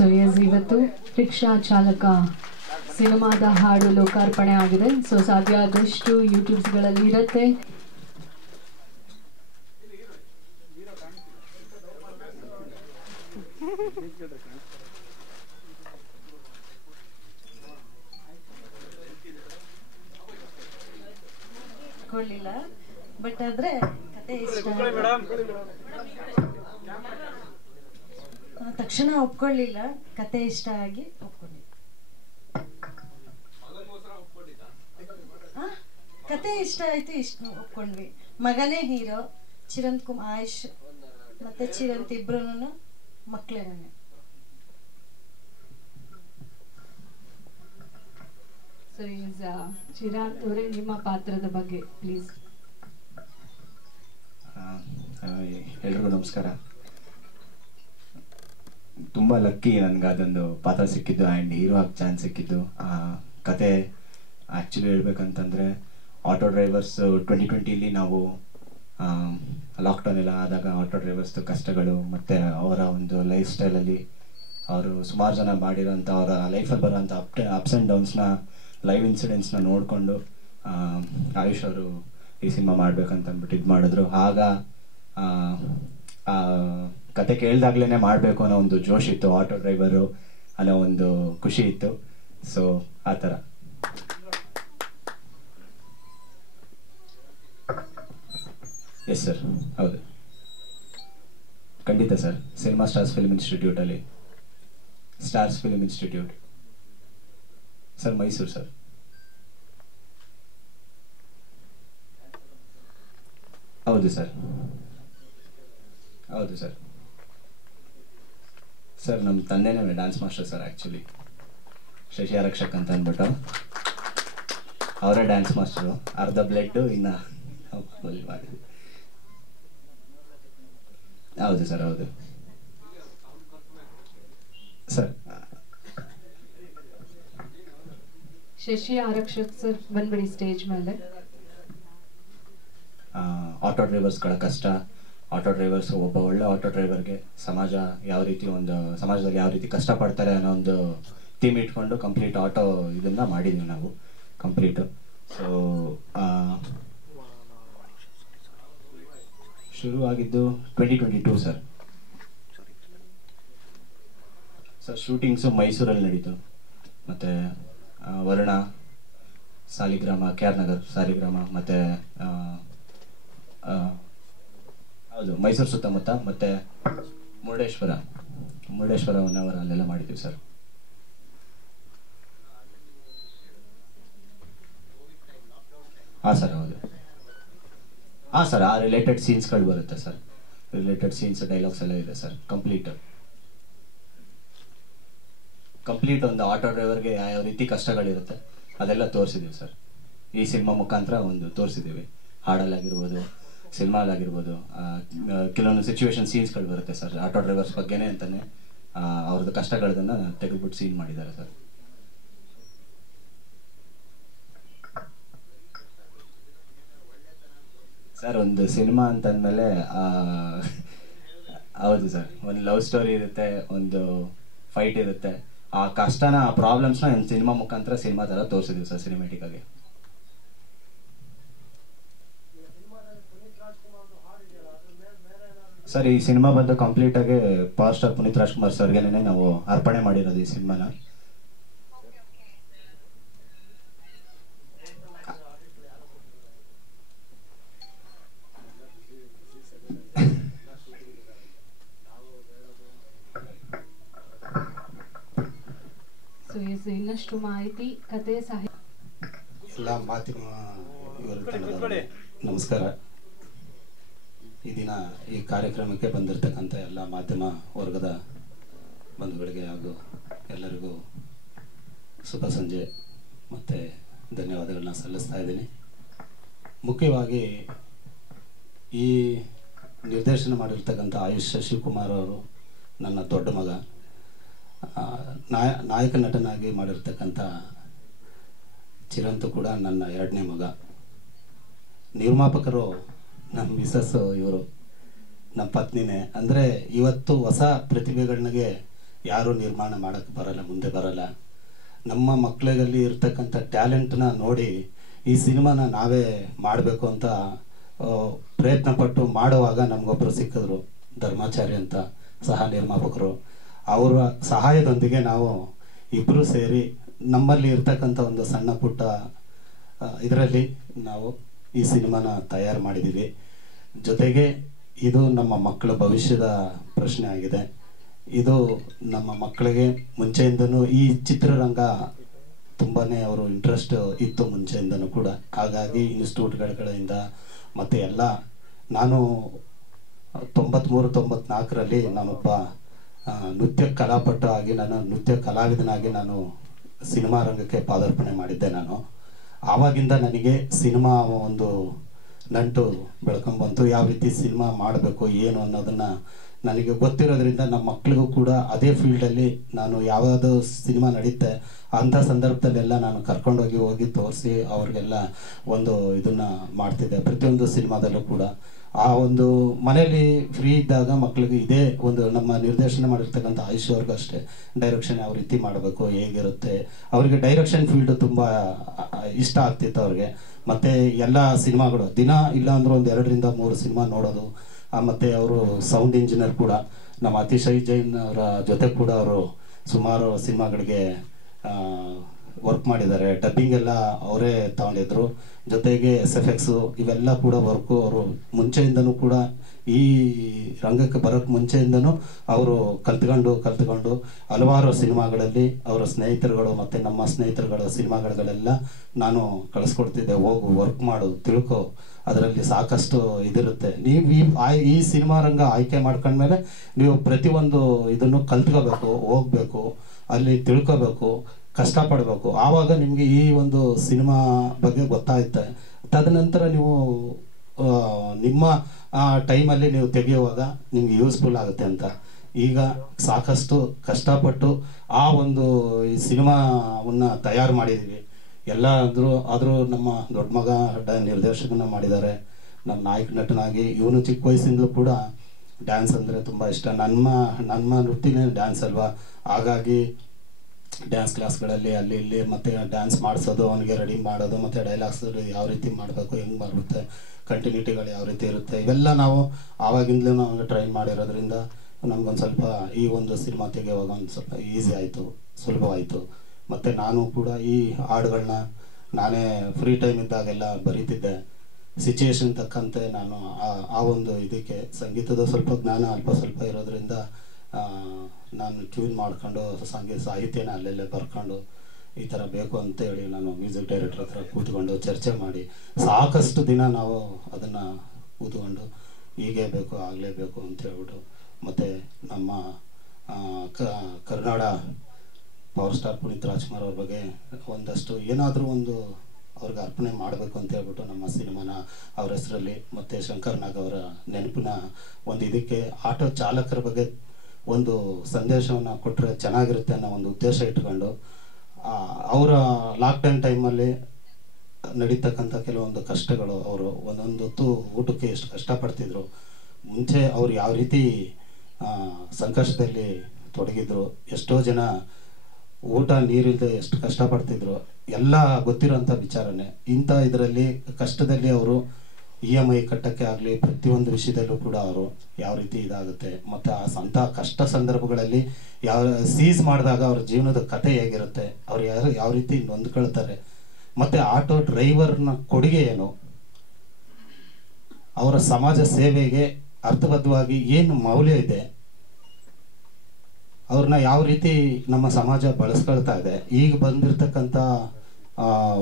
So S ಇವತ್ತು rickshaw ಚಾಲಕ ಸಿನಿಮಾದ ಹಾಡು ಲೋಕಾರ್ಪಣೆ ಆಗಿದೆ. ಸೊ ಸಾಧ್ಯ ಆದಷ್ಟು ಯೂಟ್ಯೂಬ್ಸ್ಗಳಲ್ಲಿ ಇರುತ್ತೆ. ಬಟ್ ಆದ್ರೆ ಕತೆ ಇಷ್ಟ ತಕ್ಷಣ ಒಪ್ಕೊಳ್ಳಿಲ್ಲ, ಕತೆ ಇಷ್ಟ ಆಗಿ ಒಪ್ಕೊಂಡಿ. ಕತೆ ಇಷ್ಟ ಆಯ್ತು, ಇಷ್ಟ ಒಪ್ಕೊಂಡ್ವಿ. ಮಗನೇ ಹೀರೋ, ಚಿರಂತ್ ಕುಮಾರ್, ಆಯುಷ್ ಮತ್ತೆ ಚಿರಂತ್ ಇಬ್ರು ಮಕ್ಕಳೇ ನನಗೆ. ಸೊ ಈಸ್ ಚಿರಾಂತ್ ಅವರೇ ನಿಮ್ಮ ಪಾತ್ರದ ಬಗ್ಗೆ ಪ್ಲೀಸ್. ಎಲ್ರಿಗೂ ನಮಸ್ಕಾರ. ತುಂಬ ಲಕ್ಕಿ ನನಗೆ ಅದೊಂದು ಪಾತ್ರ ಸಿಕ್ಕಿದ್ದು ಆ್ಯಂಡ್ ಹೀರೋ ಆಗಿ ಚಾನ್ಸ್ ಸಿಕ್ಕಿದ್ದು. ಕತೆ ಆ್ಯಕ್ಚುಲಿ ಹೇಳ್ಬೇಕಂತಂದರೆ ಆಟೋ ಡ್ರೈವರ್ಸ್ 2020 ನಾವು ಲಾಕ್ಡೌನ್ ಎಲ್ಲ ಆದಾಗ ಆಟೋ ಡ್ರೈವರ್ಸ್ದು ಕಷ್ಟಗಳು ಮತ್ತು ಅವರ ಒಂದು ಲೈಫ್ ಸ್ಟೈಲಲ್ಲಿ ಅವರು ಸುಮಾರು ಜನ ಮಾಡಿರೋಂಥ ಅವರ ಲೈಫಲ್ಲಿ ಬರೋಂಥ ಅಪ್ಸ್ ಆ್ಯಂಡ್ ಡೌನ್ಸ್ನ ಲೈವ್ ಇನ್ಸಿಡೆಂಟ್ಸ್ನ ನೋಡಿಕೊಂಡು ಆಯುಷ್ ಅವರು ಈ ಸಿನಿಮಾ ಮಾಡ್ಬೇಕಂತ ಅಂದ್ಬಿಟ್ಟು ಇದು ಮಾಡಿದ್ರು. ಆಗ ಕತೆ ಕೇಳ್ದಾಗ್ಲೇ ಮಾಡಬೇಕು ಅನ್ನೋ ಒಂದು ಜೋಶ್ ಇತ್ತು, ಆಟೋ ಡ್ರೈವರು ಅನ್ನೋ ಒಂದು ಖುಷಿ ಇತ್ತು. ಸೊ ಆ ಥರ. ಎಸ್ ಸರ್, ಹೌದು ಖಂಡಿತ ಸರ್. ಸಿನಿಮಾ ಸ್ಟಾರ್ಸ್ ಫಿಲ್ಮ್ ಇನ್ಸ್ಟಿಟ್ಯೂಟಲ್ಲಿ. Stars film institute sir, Mysuru sir. ಹೌದು ಸರ್, ಹೌದು ಸರ್. ಸರ್ ನಮ್ಮ ತಂದೆನೇ dance master sir. Actually Shashi Arakshak ಅಂತ ಅಂದ್ಬಿಟ್ಟು ಅವರೇ ಡ್ಯಾನ್ಸ್ ಮಾಸ್ಟರು. ಅರ್ಧ ಬ್ಲಡ್ಡು ಇನ್ನು ಮಾಡಿದ್ವಿ. ಹೌದು ಸರ್, ಹೌದು ಸರ್. ಶಶಿ ಆರಕ್ಷಕ್ ಸರ್ ಬಂದ್ಬಿಡಿ ಸ್ಟೇಜ್ ಮೇಲೆ. ಆಟೋ ಡ್ರೈವರ್ಸ್ಗಳ ಕಷ್ಟ, ಆಟೋ ಡ್ರೈವರ್ಸ್ ಒಬ್ಬ ಒಳ್ಳೆ ಆಟೋ ಡ್ರೈವರ್ಗೆ ಸಮಾಜ ಯಾವ ರೀತಿ ಒಂದು ಸಮಾಜದಲ್ಲಿ ಯಾವ ರೀತಿ ಕಷ್ಟಪಡ್ತಾರೆ ಅನ್ನೋ ಒಂದು ಥೀಮ್ ಇಟ್ಕೊಂಡು ಕಂಪ್ಲೀಟ್ ಆಟೋ ಇದನ್ನು ಮಾಡಿದ್ದೀವಿ ನಾವು ಕಂಪ್ಲೀಟು. ಸೊ ಶುರುವಾಗಿದ್ದು 2022 ಸರ್. ಸರ್ ಶೂಟಿಂಗ್ಸು ಮೈಸೂರಲ್ಲಿ ನಡೀತು. ಮತ್ತು ವರುಣ, ಸಾಲಿಗ್ರಾಮ, KR ನಗರ್ ಸಾಲಿಗ್ರಾಮ, ಮತ್ತು ಹೌದು ಮೈಸೂರು ಸುತ್ತಮುತ್ತ, ಮತ್ತು ಮುರುಡೇಶ್ವರ 1 ಅವರ್ ಅಲ್ಲೆಲ್ಲ ಮಾಡಿದ್ದೀವಿ ಸರ್. ಹಾಂ ಸರ್, ಹೌದು. ಹಾಂ ಸರ್, ಆ ರಿಲೇಟೆಡ್ ಸೀನ್ಸ್ಗಳು ಬರುತ್ತೆ ಸರ್. ರಿಲೇಟೆಡ್ ಸೀನ್ಸ್, ಡೈಲಾಗ್ಸ್ ಎಲ್ಲ ಇದೆ ಸರ್. ಕಂಪ್ಲೀಟ್ ಒಂದು ಆಟೋ ಡ್ರೈವರ್ಗೆ ಯಾವ ರೀತಿ ಕಷ್ಟಗಳಿರುತ್ತೆ ಅದೆಲ್ಲ ತೋರಿಸಿದ್ದೀವಿ ಸರ್. ಈ ಸಿನಿಮಾ ಮುಖಾಂತರ ಒಂದು ತೋರಿಸಿದ್ದೀವಿ. ಹಾಡಲ್ಲಾಗಿರ್ಬೋದು, ಸಿನಿಮಾಲಾಗಿರ್ಬೋದು, ಕೆಲವೊಂದು ಸಿಚುವೇಶನ್ ಸೀನ್ಸ್ಗಳು ಬರುತ್ತೆ ಸರ್. ಆಟೋ ಡ್ರೈವರ್ಸ್ ಬಗ್ಗೆನೇ ಅಂತಲೇ ಅವ್ರದ್ದು ಕಷ್ಟಗಳನ್ನ ತೆಗೆದುಬಿಟ್ಟು ಸೀನ್ ಮಾಡಿದ್ದಾರೆ ಸರ್. ಸರ್ ಒಂದು ಸಿನಿಮಾ ಅಂತಂದಮೇಲೆ ಹೌದು ಸರ್, ಒಂದು ಲವ್ ಸ್ಟೋರಿ ಇರುತ್ತೆ, ಒಂದು ಫೈಟ್ ಇರುತ್ತೆ. ಆ ಕಷ್ಟನ, ಆ ಪ್ರಾಬ್ಲಮ್ಸ್ನ ಒಂದು ಸಿನಿಮಾ ಮುಖಾಂತರ ಸಿನಿಮಾ ಥರ ತೋರಿಸಿದ್ದೀವಿ ಸರ್ ಸಿನಿಮ್ಯಾಟಿಕ್ ಆಗಿ. ಸರ್ ಈ ಸಿನಿಮಾ ಬಂದು ಕಂಪ್ಲೀಟಾಗಿ ಪವರ್ ಸ್ಟಾರ್ ಪುನೀತ್ ರಾಜ್ಕುಮಾರ್ ಸರ್ಗೆನೇ ನಾವು ಅರ್ಪಣೆ ಮಾಡಿರೋದು ಈ ಸಿನಿಮಾನ. ಇನ್ನಷ್ಟು ಮಾಹಿತಿ, ಕತೆ, ಸಾಹಿತ್ಯ ಎಲ್ಲ ಮಾಧ್ಯಮ ನಮಸ್ಕಾರ. ಈ ದಿನ ಈ ಕಾರ್ಯಕ್ರಮಕ್ಕೆ ಬಂದಿರತಕ್ಕಂಥ ಎಲ್ಲ ಮಾಧ್ಯಮ ವರ್ಗದ ಬಂಧುಗಳಿಗೆ ಹಾಗೂ ಎಲ್ಲರಿಗೂ ಶುಭ ಸಂಜೆ ಮತ್ತು ಧನ್ಯವಾದಗಳನ್ನ ಸಲ್ಲಿಸ್ತಾ ಇದ್ದೀನಿ. ಮುಖ್ಯವಾಗಿ ಈ ನಿರ್ದೇಶನ ಮಾಡಿರ್ತಕ್ಕಂಥ ಆಯುಷ್ ಶಿವಕುಮಾರ್ ಅವರು ನನ್ನ ದೊಡ್ಡ ಮಗ. ನಾಯಕ ನಟನಾಗಿ ಮಾಡಿರ್ತಕ್ಕಂಥ ಚಿರಂತು ಕೂಡ ನನ್ನ 2ನೇ ಮಗ. ನಿರ್ಮಾಪಕರು ನಮ್ಮ ಮಿಸಸ್ಸು, ಇವರು ನಮ್ಮ ಪತ್ನಿನೇ. ಅಂದರೆ ಇವತ್ತು ಹೊಸ ಪ್ರತಿಭೆಗಳಿಗೆ ಯಾರೂ ನಿರ್ಮಾಣ ಮಾಡೋಕ್ಕೆ ಬರಲ್ಲ, ಮುಂದೆ ಬರಲ್ಲ. ನಮ್ಮ ಮಕ್ಕಳಿಗಲ್ಲಿ ಇರ್ತಕ್ಕಂಥ ಟ್ಯಾಲೆಂಟ್ನ ನೋಡಿ ಈ ಸಿನಿಮಾನ ನಾವೇ ಮಾಡಬೇಕು ಅಂತ ಪ್ರಯತ್ನ ಪಟ್ಟು ಮಾಡುವಾಗ ನಮಗೊಬ್ಬರು ಸಿಕ್ಕಿದ್ರು, ಧರ್ಮಾಚಾರಿ ಅಂತ ಸಹ ನಿರ್ಮಾಪಕರು. ಅವರ ಸಹಾಯದೊಂದಿಗೆ ನಾವು ಇಬ್ಬರು ಸೇರಿ ನಮ್ಮಲ್ಲಿ ಇರ್ತಕ್ಕಂಥ ಒಂದು ಸಣ್ಣ ಪುಟ್ಟ ಇದರಲ್ಲಿ ನಾವು ಈ ಸಿನಿಮಾನ ತಯಾರು ಮಾಡಿದ್ದೀವಿ. ಜೊತೆಗೆ ಇದು ನಮ್ಮ ಮಕ್ಕಳ ಭವಿಷ್ಯದ ಪ್ರಶ್ನೆ ಆಗಿದೆ. ಇದು ನಮ್ಮ ಮಕ್ಕಳಿಗೆ ಮುಂಚೆಯಿಂದನೂ ಈ ಚಿತ್ರರಂಗ ತುಂಬಾ ಅವರು ಇಂಟ್ರೆಸ್ಟ್ ಇತ್ತು ಮುಂಚೆಯಿಂದನೂ ಕೂಡ. ಹಾಗಾಗಿ ಇನ್ಸ್ಟಿಟ್ಯೂಟ್ಗಳ ಕಡೆಯಿಂದ ಮತ್ತು ಎಲ್ಲ ನಾನು 93-94ರಲ್ಲಿ ನಾನೊಬ್ಬ ನೃತ್ಯ ಕಲಾಪಟು ಆಗಿ ನೃತ್ಯ ಕಲಾವಿದನಾಗಿ ನಾನು ಸಿನಿಮಾ ರಂಗಕ್ಕೆ ಪಾದಾರ್ಪಣೆ ಮಾಡಿದ್ದೆ. ನಾನು ಆವಾಗಿಂದ ನನಗೆ ಸಿನಿಮಾ ಒಂದು ನಂಟು ಬೆಳ್ಕೊಂಬಂತು. ಯಾವ ರೀತಿ ಸಿನಿಮಾ ಮಾಡಬೇಕು ಏನು ಅನ್ನೋದನ್ನು ನನಗೆ ಗೊತ್ತಿರೋದ್ರಿಂದ ನಮ್ಮ ಮಕ್ಕಳಿಗೂ ಕೂಡ ಅದೇ ಫೀಲ್ಡಲ್ಲಿ ನಾನು ಯಾವುದಾದ್ರು ಸಿನಿಮಾ ನಡೀತೆ ಅಂಥ ಸಂದರ್ಭದಲ್ಲೆಲ್ಲ ನಾನು ಕರ್ಕೊಂಡೋಗಿ ತೋರಿಸಿ ಅವ್ರಿಗೆಲ್ಲ ಒಂದು ಇದನ್ನು ಮಾಡ್ತಿದ್ದೆ. ಪ್ರತಿಯೊಂದು ಸಿನಿಮಾದಲ್ಲೂ ಕೂಡ ಆ ಒಂದು ಮನೆಯಲ್ಲಿ ಫ್ರೀ ಇದ್ದಾಗ ಮಕ್ಕಳಿಗೆ ಇದೇ ಒಂದು ನಮ್ಮ ನಿರ್ದೇಶನ ಮಾಡಿರ್ತಕ್ಕಂಥ ಆಯುಷ್ ಅವ್ರಿಗೂ ಅಷ್ಟೇ ಡೈರೆಕ್ಷನ್ ಯಾವ ರೀತಿ ಮಾಡಬೇಕು, ಹೇಗಿರುತ್ತೆ, ಅವರಿಗೆ ಡೈರೆಕ್ಷನ್ ಫೀಲ್ಡ್ ತುಂಬ ಇಷ್ಟ ಆಗ್ತಿತ್ತು ಅವ್ರಿಗೆ. ಮತ್ತು ಎಲ್ಲ ಸಿನಿಮಾಗಳು ದಿನ ಇಲ್ಲ ಅಂದರೂ ಒಂದು 2-3 ಸಿನಿಮಾ ನೋಡೋದು. ಮತ್ತು ಅವರು ಸೌಂಡ್ ಇಂಜಿನಿಯರ್ ಕೂಡ ನಮ್ಮ ಅತಿಶಯ್ ಜೈನ್ ಅವರ ಜೊತೆ ಕೂಡ ಅವರು ಸುಮಾರು ಸಿನಿಮಾಗಳಿಗೆ ವರ್ಕ್ ಮಾಡಿದ್ದಾರೆ. ಡಬ್ಬಿಂಗ್ ಎಲ್ಲ ಅವರೇ ತಗೊಂಡಿದ್ರು. ಜೊತೆಗೆ SFX ಇವೆಲ್ಲ ಕೂಡ ವರ್ಕು ಅವರು ಮುಂಚೆಯಿಂದನೂ ಕೂಡ ಈ ರಂಗಕ್ಕೆ ಬರೋಕ್ಕೆ ಮುಂಚೆಯಿಂದನೂ ಅವರು ಕಲ್ತ್ಕೊಂಡು ಹಲವಾರು ಸಿನಿಮಾಗಳಲ್ಲಿ ಅವರ ಸ್ನೇಹಿತರುಗಳು ಮತ್ತು ನಮ್ಮ ಸ್ನೇಹಿತರುಗಳ ಸಿನಿಮಾಗಳೆಲ್ಲ ನಾನು ಕಳಿಸ್ಕೊಡ್ತಿದ್ದೆ. ಹೋಗು, ವರ್ಕ್ ಮಾಡು, ತಿಳ್ಕೊ, ಅದರಲ್ಲಿ ಸಾಕಷ್ಟು ಇದಿರುತ್ತೆ. ನೀವು ಈ ಸಿನಿಮಾ ರಂಗ ಆಯ್ಕೆ ಮಾಡ್ಕೊಂಡ್ಮೇಲೆ ನೀವು ಪ್ರತಿಯೊಂದು ಇದನ್ನು ಕಲ್ತ್ಕೋಬೇಕು, ಹೋಗ್ಬೇಕು, ಅಲ್ಲಿ ತಿಳ್ಕೋಬೇಕು, ಕಷ್ಟಪಡಬೇಕು. ಆವಾಗ ನಿಮಗೆ ಈ ಒಂದು ಸಿನಿಮಾ ಬಗ್ಗೆ ಗೊತ್ತಾಗುತ್ತೆ. ತದನಂತರ ನೀವು ನಿಮ್ಮ ಟೈಮಲ್ಲಿ ನೀವು ತೆಗೆಯುವಾಗ ನಿಮ್ಗೆ ಯೂಸ್ಫುಲ್ ಆಗುತ್ತೆ ಅಂತ ಈಗ ಸಾಕಷ್ಟು ಕಷ್ಟಪಟ್ಟು ಆ ಒಂದು ಈ ಸಿನಿಮಾವನ್ನು ತಯಾರು ಮಾಡಿದ್ದೀವಿ. ಎಲ್ಲ ಆದರೂ ನಮ್ಮ ದೊಡ್ಡ ಮಗ ನಿರ್ದೇಶಕನ ಮಾಡಿದ್ದಾರೆ, ನಮ್ಮ ನಾಯಕ ನಟನಾಗಿ. ಇವನು ಚಿಕ್ಕ ವಯಸ್ಸಿಂದಲೂ ಕೂಡ ಡ್ಯಾನ್ಸ್ ಅಂದರೆ ತುಂಬ ಇಷ್ಟ. ನಮ್ಮ ವೃತ್ತಿನೇ ಡ್ಯಾನ್ಸ್ ಅಲ್ವಾ. ಹಾಗಾಗಿ ಡ್ಯಾನ್ಸ್ ಕ್ಲಾಸ್ಗಳಲ್ಲಿ ಅಲ್ಲಿ ಇಲ್ಲಿ ಮತ್ತು ಡ್ಯಾನ್ಸ್ ಮಾಡಿಸೋದು, ಅವನಿಗೆ ರೆಡಿ ಮಾಡೋದು, ಮತ್ತು ಡೈಲಾಗ್ಸ್ ಯಾವ ರೀತಿ ಮಾಡಬೇಕು, ಹೆಂಗೆ ಬರುತ್ತೆ, ಕಂಟಿನ್ಯೂಟಿಗಳು ಯಾವ ರೀತಿ ಇರುತ್ತೆ, ಇವೆಲ್ಲ ನಾವು ಆವಾಗಿಂದಲೂ ನಾವು ಟ್ರೈನ್ ಮಾಡಿರೋದ್ರಿಂದ ನಮಗೊಂದು ಸ್ವಲ್ಪ ಈ ಒಂದು ಸಿನಿಮಾ ತೆಗೆಯುವಾಗ ಒಂದು ಸ್ವಲ್ಪ ಈಸಿ ಆಯಿತು, ಸುಲಭವಾಯಿತು. ಮತ್ತು ನಾನು ಕೂಡ ಈ ಹಾಡುಗಳನ್ನ ನಾನೇ ಫ್ರೀ ಟೈಮ್ ಇದ್ದಾಗೆಲ್ಲ ಬರೀತಿದ್ದೆ. ಸಿಚುಯೇಷನ್ ತಕ್ಕಂತೆ ನಾನು ಆ ಒಂದು ಇದಕ್ಕೆ ಸಂಗೀತದ ಸ್ವಲ್ಪ ಜ್ಞಾನ ಅಲ್ಪ ಸ್ವಲ್ಪ ಇರೋದ್ರಿಂದ ನಾನು ಟ್ಯೂನ್ ಮಾಡ್ಕೊಂಡು ಸಾಹಿತ್ಯನ ಅಲ್ಲೆಲ್ಲೇ ಬರ್ಕೊಂಡು ಈ ಥರ ಬೇಕು ಅಂತೇಳಿ ನಾನು ಮ್ಯೂಸಿಕ್ ಡೈರೆಕ್ಟರ್ ಹತ್ರ ಕೂತ್ಕೊಂಡು ಚರ್ಚೆ ಮಾಡಿ ಸಾಕಷ್ಟು ದಿನ ನಾವು ಅದನ್ನು ಕೂತ್ಕೊಂಡು ಹೀಗೇ ಬೇಕು, ಆಗಲೇಬೇಕು ಅಂತ ಹೇಳ್ಬಿಟ್ಟು. ಮತ್ತು ನಮ್ಮ ಕರ್ನಾಡ ಪವರ್ ಸ್ಟಾರ್ ಪುನೀತ್ ರಾಜ್ಕುಮಾರ್ ಅವ್ರ ಬಗ್ಗೆ ಒಂದಷ್ಟು ಏನಾದರೂ ಒಂದು ಅವ್ರಿಗೆ ಅರ್ಪಣೆ ಮಾಡಬೇಕು ಅಂತ ಹೇಳ್ಬಿಟ್ಟು ನಮ್ಮ ಸಿನಿಮಾನ ಅವ್ರ ಹೆಸರಲ್ಲಿ ಮತ್ತು ಶಂಕರ್ ನಾಗ್ ಅವರ ನೆನಪಿನ ಒಂದು ಇದಕ್ಕೆ ಆಟೋ ಚಾಲಕರ ಬಗ್ಗೆ ಒಂದು ಸಂದೇಶವನ್ನು ಕೊಟ್ಟರೆ ಚೆನ್ನಾಗಿರುತ್ತೆ ಅನ್ನೋ ಒಂದು ಉದ್ದೇಶ ಇಟ್ಕೊಂಡು ಅವರ ಲಾಕ್ಡೌನ್ ಟೈಮಲ್ಲಿ ನಡೀತಕ್ಕಂಥ ಕೆಲವೊಂದು ಕಷ್ಟಗಳು, ಅವರು ಒಂದೊಂದು ಹೊತ್ತು ಊಟಕ್ಕೆ ಎಷ್ಟು ಕಷ್ಟಪಡ್ತಿದ್ರು, ಮುಂಚೆ ಅವ್ರು ಯಾವ ರೀತಿ ಸಂಕಷ್ಟದಲ್ಲಿ ತೊಡಗಿದ್ರು, ಎಷ್ಟೋ ಜನ ಊಟ ನೀರಿಲ್ಲದೆ ಎಷ್ಟು ಕಷ್ಟಪಡ್ತಿದ್ರು, ಎಲ್ಲ ಗೊತ್ತಿರೋಂಥ ವಿಚಾರನೇ. ಇಂಥ ಇದರಲ್ಲಿ ಕಷ್ಟದಲ್ಲಿ ಅವರು EMI ಕಟ್ಟಕ್ಕೆ ಆಗಲಿ ಪ್ರತಿಯೊಂದು ವಿಷಯದಲ್ಲೂ ಕೂಡ ಅವರು ಯಾವ ರೀತಿ ಇದಾಗುತ್ತೆ, ಮತ್ತು ಅಂಥ ಕಷ್ಟ ಸಂದರ್ಭಗಳಲ್ಲಿ ಸೀಸ್ ಮಾಡಿದಾಗ ಅವ್ರ ಜೀವನದ ಕಥೆ ಹೇಗಿರುತ್ತೆ, ಅವ್ರು ಯಾವ ರೀತಿ ನೊಂದ್ಕೊಳ್ತಾರೆ, ಮತ್ತು ಆಟೋ ಡ್ರೈವರ್ನ ಕೊಡುಗೆ ಏನು, ಅವರ ಸಮಾಜ ಸೇವೆಗೆ ಅರ್ಥಬದ್ಧವಾಗಿ ಏನು ಮೌಲ್ಯ ಇದೆ, ಅವ್ರನ್ನ ಯಾವ ರೀತಿ ನಮ್ಮ ಸಮಾಜ ಬಳಸ್ಕೊಳ್ತಾ ಇದೆ. ಈಗ ಬಂದಿರತಕ್ಕಂಥ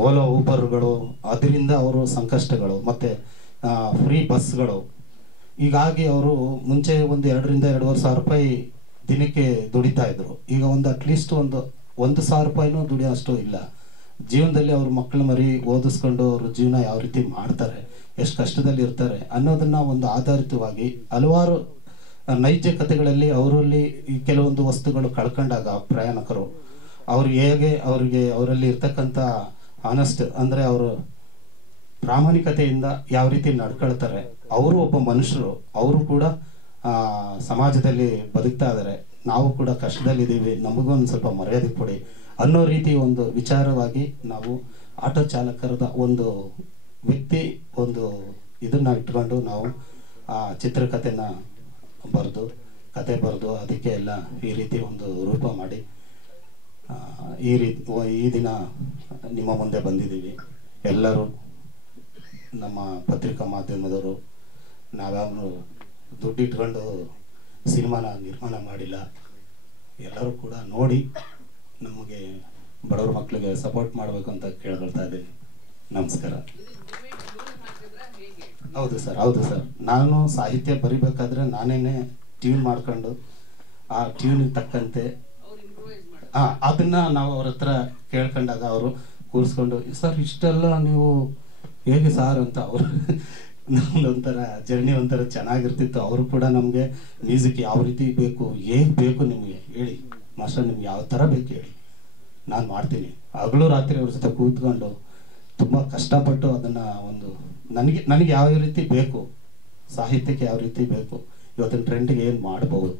ಓಲೋ ಊಬರ್ಗಳು, ಅದರಿಂದ ಅವರು ಸಂಕಷ್ಟಗಳು, ಮತ್ತು ಫ್ರೀ ಬಸ್ಗಳು. ಹೀಗಾಗಿ ಅವರು ಮುಂಚೆ ಒಂದು 2,000-2,500 ರೂಪಾಯಿ ದಿನಕ್ಕೆ ದುಡಿತಾ ಇದ್ರು. ಈಗ ಒಂದು ಅಟ್ಲೀಸ್ಟ್ ಒಂದು 1,000 ರೂಪಾಯಿನೂ ದುಡಿಯೋಷ್ಟು ಇಲ್ಲ. ಜೀವನದಲ್ಲಿ ಅವ್ರ ಮಕ್ಕಳು ಮರಿ ಓದಿಸ್ಕೊಂಡು ಅವ್ರ ಜೀವನ ಯಾವ ರೀತಿ ಮಾಡ್ತಾರೆ, ಎಷ್ಟು ಕಷ್ಟದಲ್ಲಿ ಇರ್ತಾರೆ ಅನ್ನೋದನ್ನ ಒಂದು ಆಧಾರಿತವಾಗಿ ಹಲವಾರು ನೈಜ ಕಥೆಗಳಲ್ಲಿ ಅವರಲ್ಲಿ ಕೆಲವೊಂದು ವಸ್ತುಗಳು ಕಳ್ಕೊಂಡಾಗ ಪ್ರಯಾಣಿಕರು ಅವ್ರು ಹೇಗೆ ಅವರಲ್ಲಿ ಇರ್ತಕ್ಕಂಥ ಆನೆಸ್ಟ್ ಅಂದರೆ ಅವರು ಪ್ರಾಮಾಣಿಕತೆಯಿಂದ ಯಾವ ರೀತಿ ನಡ್ಕೊಳ್ತಾರೆ, ಅವರು ಒಬ್ಬ ಮನುಷ್ಯರು, ಅವರು ಕೂಡ ಸಮಾಜದಲ್ಲಿ ಬದುಕ್ತಾ ಇದ್ದಾರೆ. ನಾವು ಕೂಡ ಕಷ್ಟದಲ್ಲಿದ್ದೀವಿ, ನಮಗೂ ಒಂದು ಸ್ವಲ್ಪ ಮರ್ಯಾದೆ ಕೊಡಿ ಅನ್ನೋ ರೀತಿ ಒಂದು ವಿಚಾರವಾಗಿ ನಾವು ಆಟೋ ಚಾಲಕರದ ಒಂದು ವ್ಯಕ್ತಿ ಒಂದು ಇದನ್ನು ಇಟ್ಕೊಂಡು ನಾವು ಆ ಚಿತ್ರಕಥೆನ ಕತೆ ಬರೆದು ಅದಕ್ಕೆ ಎಲ್ಲ ಈ ರೀತಿ ಒಂದು ರೂಪ ಮಾಡಿ ಈ ದಿನ ನಿಮ್ಮ ಮುಂದೆ ಬಂದಿದ್ದೀವಿ. ಎಲ್ಲರೂ ನಮ್ಮ ಪತ್ರಿಕಾ ಮಾಧ್ಯಮದವರು ನಾವ್ಯಾವನು ದುಡ್ಡು ಇಟ್ಕೊಂಡು ಸಿನಿಮಾನ ನಿರ್ಮಾಣ ಮಾಡಿಲ್ಲ. ಎಲ್ಲರೂ ಕೂಡ ನೋಡಿ ನಮಗೆ ಬಡವ್ರ ಮಕ್ಕಳಿಗೆ ಸಪೋರ್ಟ್ ಮಾಡಬೇಕು ಅಂತ ಕೇಳ್ಕೊಳ್ತಾ ಇದ್ದೀನಿ. ನಮಸ್ಕಾರ. ಹೌದು ಸರ್. ನಾನು ಸಾಹಿತ್ಯ ಬರಿಬೇಕಾದ್ರೆ ನಾನೇನೆ ಟ್ಯೂನ್ ಮಾಡ್ಕೊಂಡು ಆ ಟ್ಯೂನಿಗೆ ತಕ್ಕಂತೆ ಅದನ್ನ ನಾವು ಅವ್ರ ಹತ್ರ ಕೇಳ್ಕೊಂಡಾಗ ಅವರು ಕೂರಿಸ್ಕೊಂಡು ಸರ್ ಇಷ್ಟೆಲ್ಲ ನೀವು ಹೇಗೆ ಸಾರ್ ಅಂತ ಅವರು ನಮ್ದೊಂಥರ ಜರ್ನಿ ಒಂಥರ ಚೆನ್ನಾಗಿರ್ತಿತ್ತು. ಅವರು ಕೂಡ ನಮಗೆ ಮ್ಯೂಸಿಕ್ ಯಾವ ರೀತಿ ಬೇಕು, ಹೇಗೆ ಬೇಕು ನಿಮಗೆ ಹೇಳಿ ಮಾಸ್ಟರ್, ನಿಮ್ಗೆ ಯಾವ ಥರ ಬೇಕು ಹೇಳಿ, ನಾನು ಮಾಡ್ತೀನಿ. ಹಗಲು ರಾತ್ರಿ ಅವ್ರ ಜೊತೆ ಕೂತ್ಕೊಂಡು ತುಂಬ ಕಷ್ಟಪಟ್ಟು ಅದನ್ನು ಒಂದು ನನಗೆ ಯಾವ ರೀತಿ ಬೇಕು, ಸಾಹಿತ್ಯಕ್ಕೆ ಯಾವ ರೀತಿ ಬೇಕು, ಇವತ್ತಿನ ಟ್ರೆಂಡ್ಗೆ ಏನು ಮಾಡ್ಬೋದು